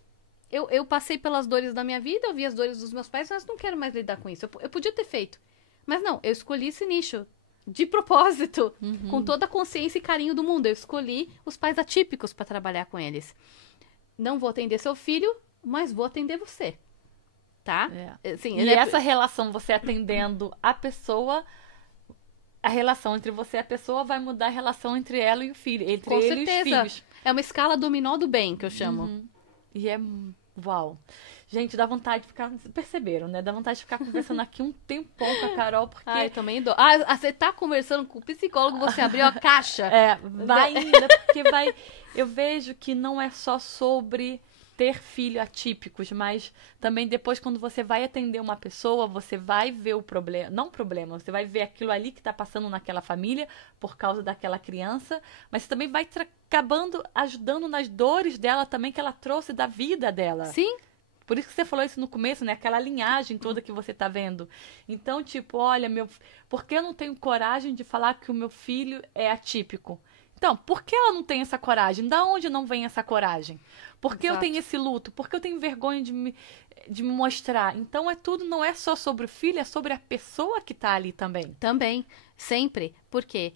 eu passei pelas dores da minha vida, eu vi as dores dos meus pais, mas não quero mais lidar com isso. Eu podia ter feito. Mas não, eu escolhi esse nicho. De propósito. Com toda a consciência e carinho do mundo. Eu escolhi os pais atípicos para trabalhar com eles. Não vou atender seu filho, mas vou atender você. Tá? Assim, e essa relação, você atendendo a pessoa, a relação entre você e a pessoa vai mudar a relação entre ela e o filho. Entre com ele certeza. E os filhos. É uma escala dominó do bem, que eu chamo. E uau. Gente, dá vontade de ficar... Perceberam, né? Dá vontade de ficar conversando aqui um tempão com a Carol, porque... Ai, também dou. Você tá conversando com o psicólogo, você abriu a caixa. Vai ainda, porque vai... Eu vejo que não é só sobre ter filhos atípicos, mas também depois quando você vai atender uma pessoa, você vai ver o problema, não problema, você vai ver aquilo ali que está passando naquela família por causa daquela criança, mas você também vai acabando ajudando nas dores dela também que ela trouxe da vida dela. Sim. Por isso que você falou isso no começo, né? Aquela linhagem toda que você tá vendo. Então, tipo, olha, por que eu não tenho coragem de falar que o meu filho é atípico? Então, por que ela não tem essa coragem? Da onde não vem essa coragem? Por que eu tenho esse luto? Por que eu tenho vergonha de me mostrar? Então, não é só sobre o filho, é sobre a pessoa que tá ali também. Também, sempre. Porque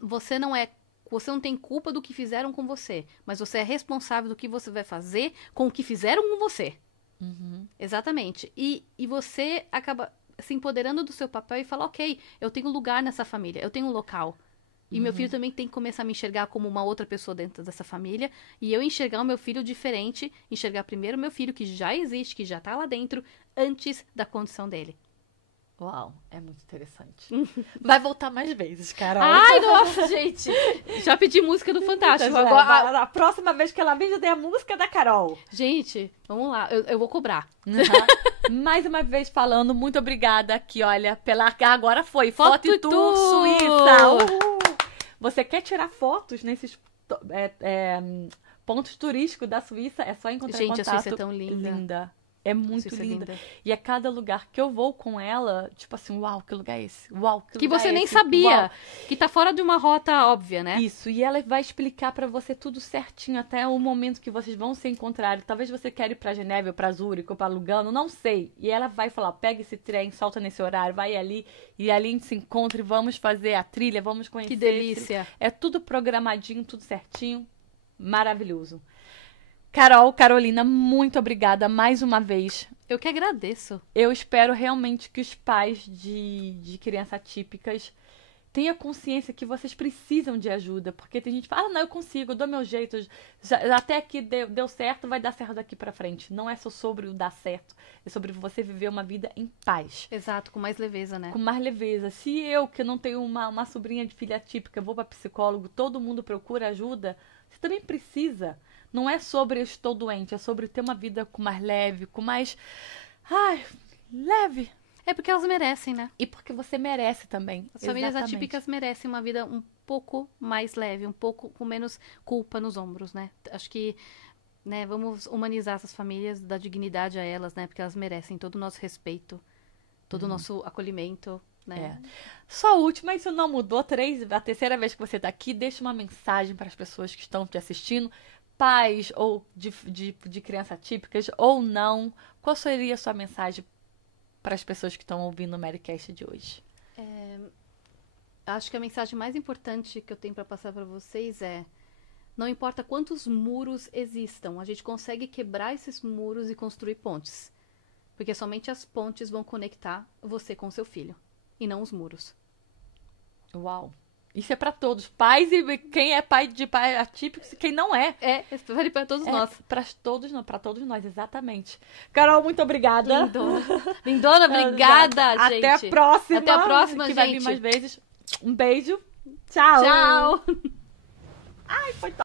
você não tem culpa do que fizeram com você, mas você é responsável do que você vai fazer com o que fizeram com você. Uhum. Exatamente. E você acaba se empoderando do seu papel e fala, ok, eu tenho lugar nessa família, eu tenho um local. E meu filho também tem que começar a me enxergar como uma outra pessoa dentro dessa família. E eu enxergar o meu filho diferente, enxergar primeiro o meu filho que já existe, que já tá lá dentro, antes da condição dele. Uau, é muito interessante. Vai voltar mais vezes, Carol. Ai, nossa, gente. Já pedi música do Fantástico. Agora, a próxima vez que ela vem, já tem a música da Carol. Gente, vamos lá. Eu vou cobrar. Uhum. Mais uma vez falando, muito obrigada aqui, olha, agora foi Foto Tour Suíça. Você quer tirar fotos nesses pontos turísticos da Suíça? É só encontrar contato. Gente, a Suíça é tão linda. É muito linda. E a cada lugar que eu vou com ela, tipo assim, uau, que lugar é esse? Uau, que lugar você é nem esse? sabia. Uau. Que tá fora de uma rota óbvia, né? Isso, e ela vai explicar pra você tudo certinho, até o momento que vocês vão se encontrar. Talvez você queira ir pra Geneve, ou pra Zurique, ou pra Lugano, não sei. E ela vai falar, pega esse trem, solta nesse horário, vai ali, e ali a gente se encontra e vamos fazer a trilha, vamos conhecer. Que delícia. É tudo programadinho, tudo certinho, maravilhoso. Carolina, muito obrigada mais uma vez. Eu que agradeço. Eu espero realmente que os pais de crianças atípicas tenham consciência que vocês precisam de ajuda. Porque tem gente que fala, não, eu consigo, eu dou meu jeito. Até aqui deu certo, vai dar certo daqui pra frente. Não é só sobre o dar certo. É sobre você viver uma vida em paz. Exato, com mais leveza, né? Com mais leveza. Se eu, que não tenho uma sobrinha de filha atípica, vou pra psicólogo, todo mundo procura ajuda, você também precisa. Não é sobre eu estou doente, é sobre ter uma vida com mais leve, com mais... Ai, leve. É porque elas merecem, né? E porque você merece também. As famílias atípicas merecem uma vida um pouco mais leve, um pouco com menos culpa nos ombros, né? Acho que, né, vamos humanizar essas famílias, dar dignidade a elas, né? Porque elas merecem todo o nosso respeito, todo o nosso acolhimento, né? Só a última, isso não mudou, a terceira vez que você tá aqui, deixa uma mensagem para as pessoas que estão te assistindo, pais ou de crianças atípicas ou não. Qual seria a sua mensagem para as pessoas que estão ouvindo o Marycast de hoje? Acho que a mensagem mais importante que eu tenho para passar para vocês é: não importa quantos muros existam, a gente consegue quebrar esses muros e construir pontes. Porque somente as pontes vão conectar você com seu filho, e não os muros. Uau! Isso é para todos, pais e quem é pai de pai atípico e quem não é. Isso vale para todos nós. Para todos nós, exatamente. Carol, muito obrigada. Lindona, obrigada, gente. Até a próxima. Até a próxima, que gente. vai vir mais vezes. Um beijo. Tchau. Tchau. Ai, foi top.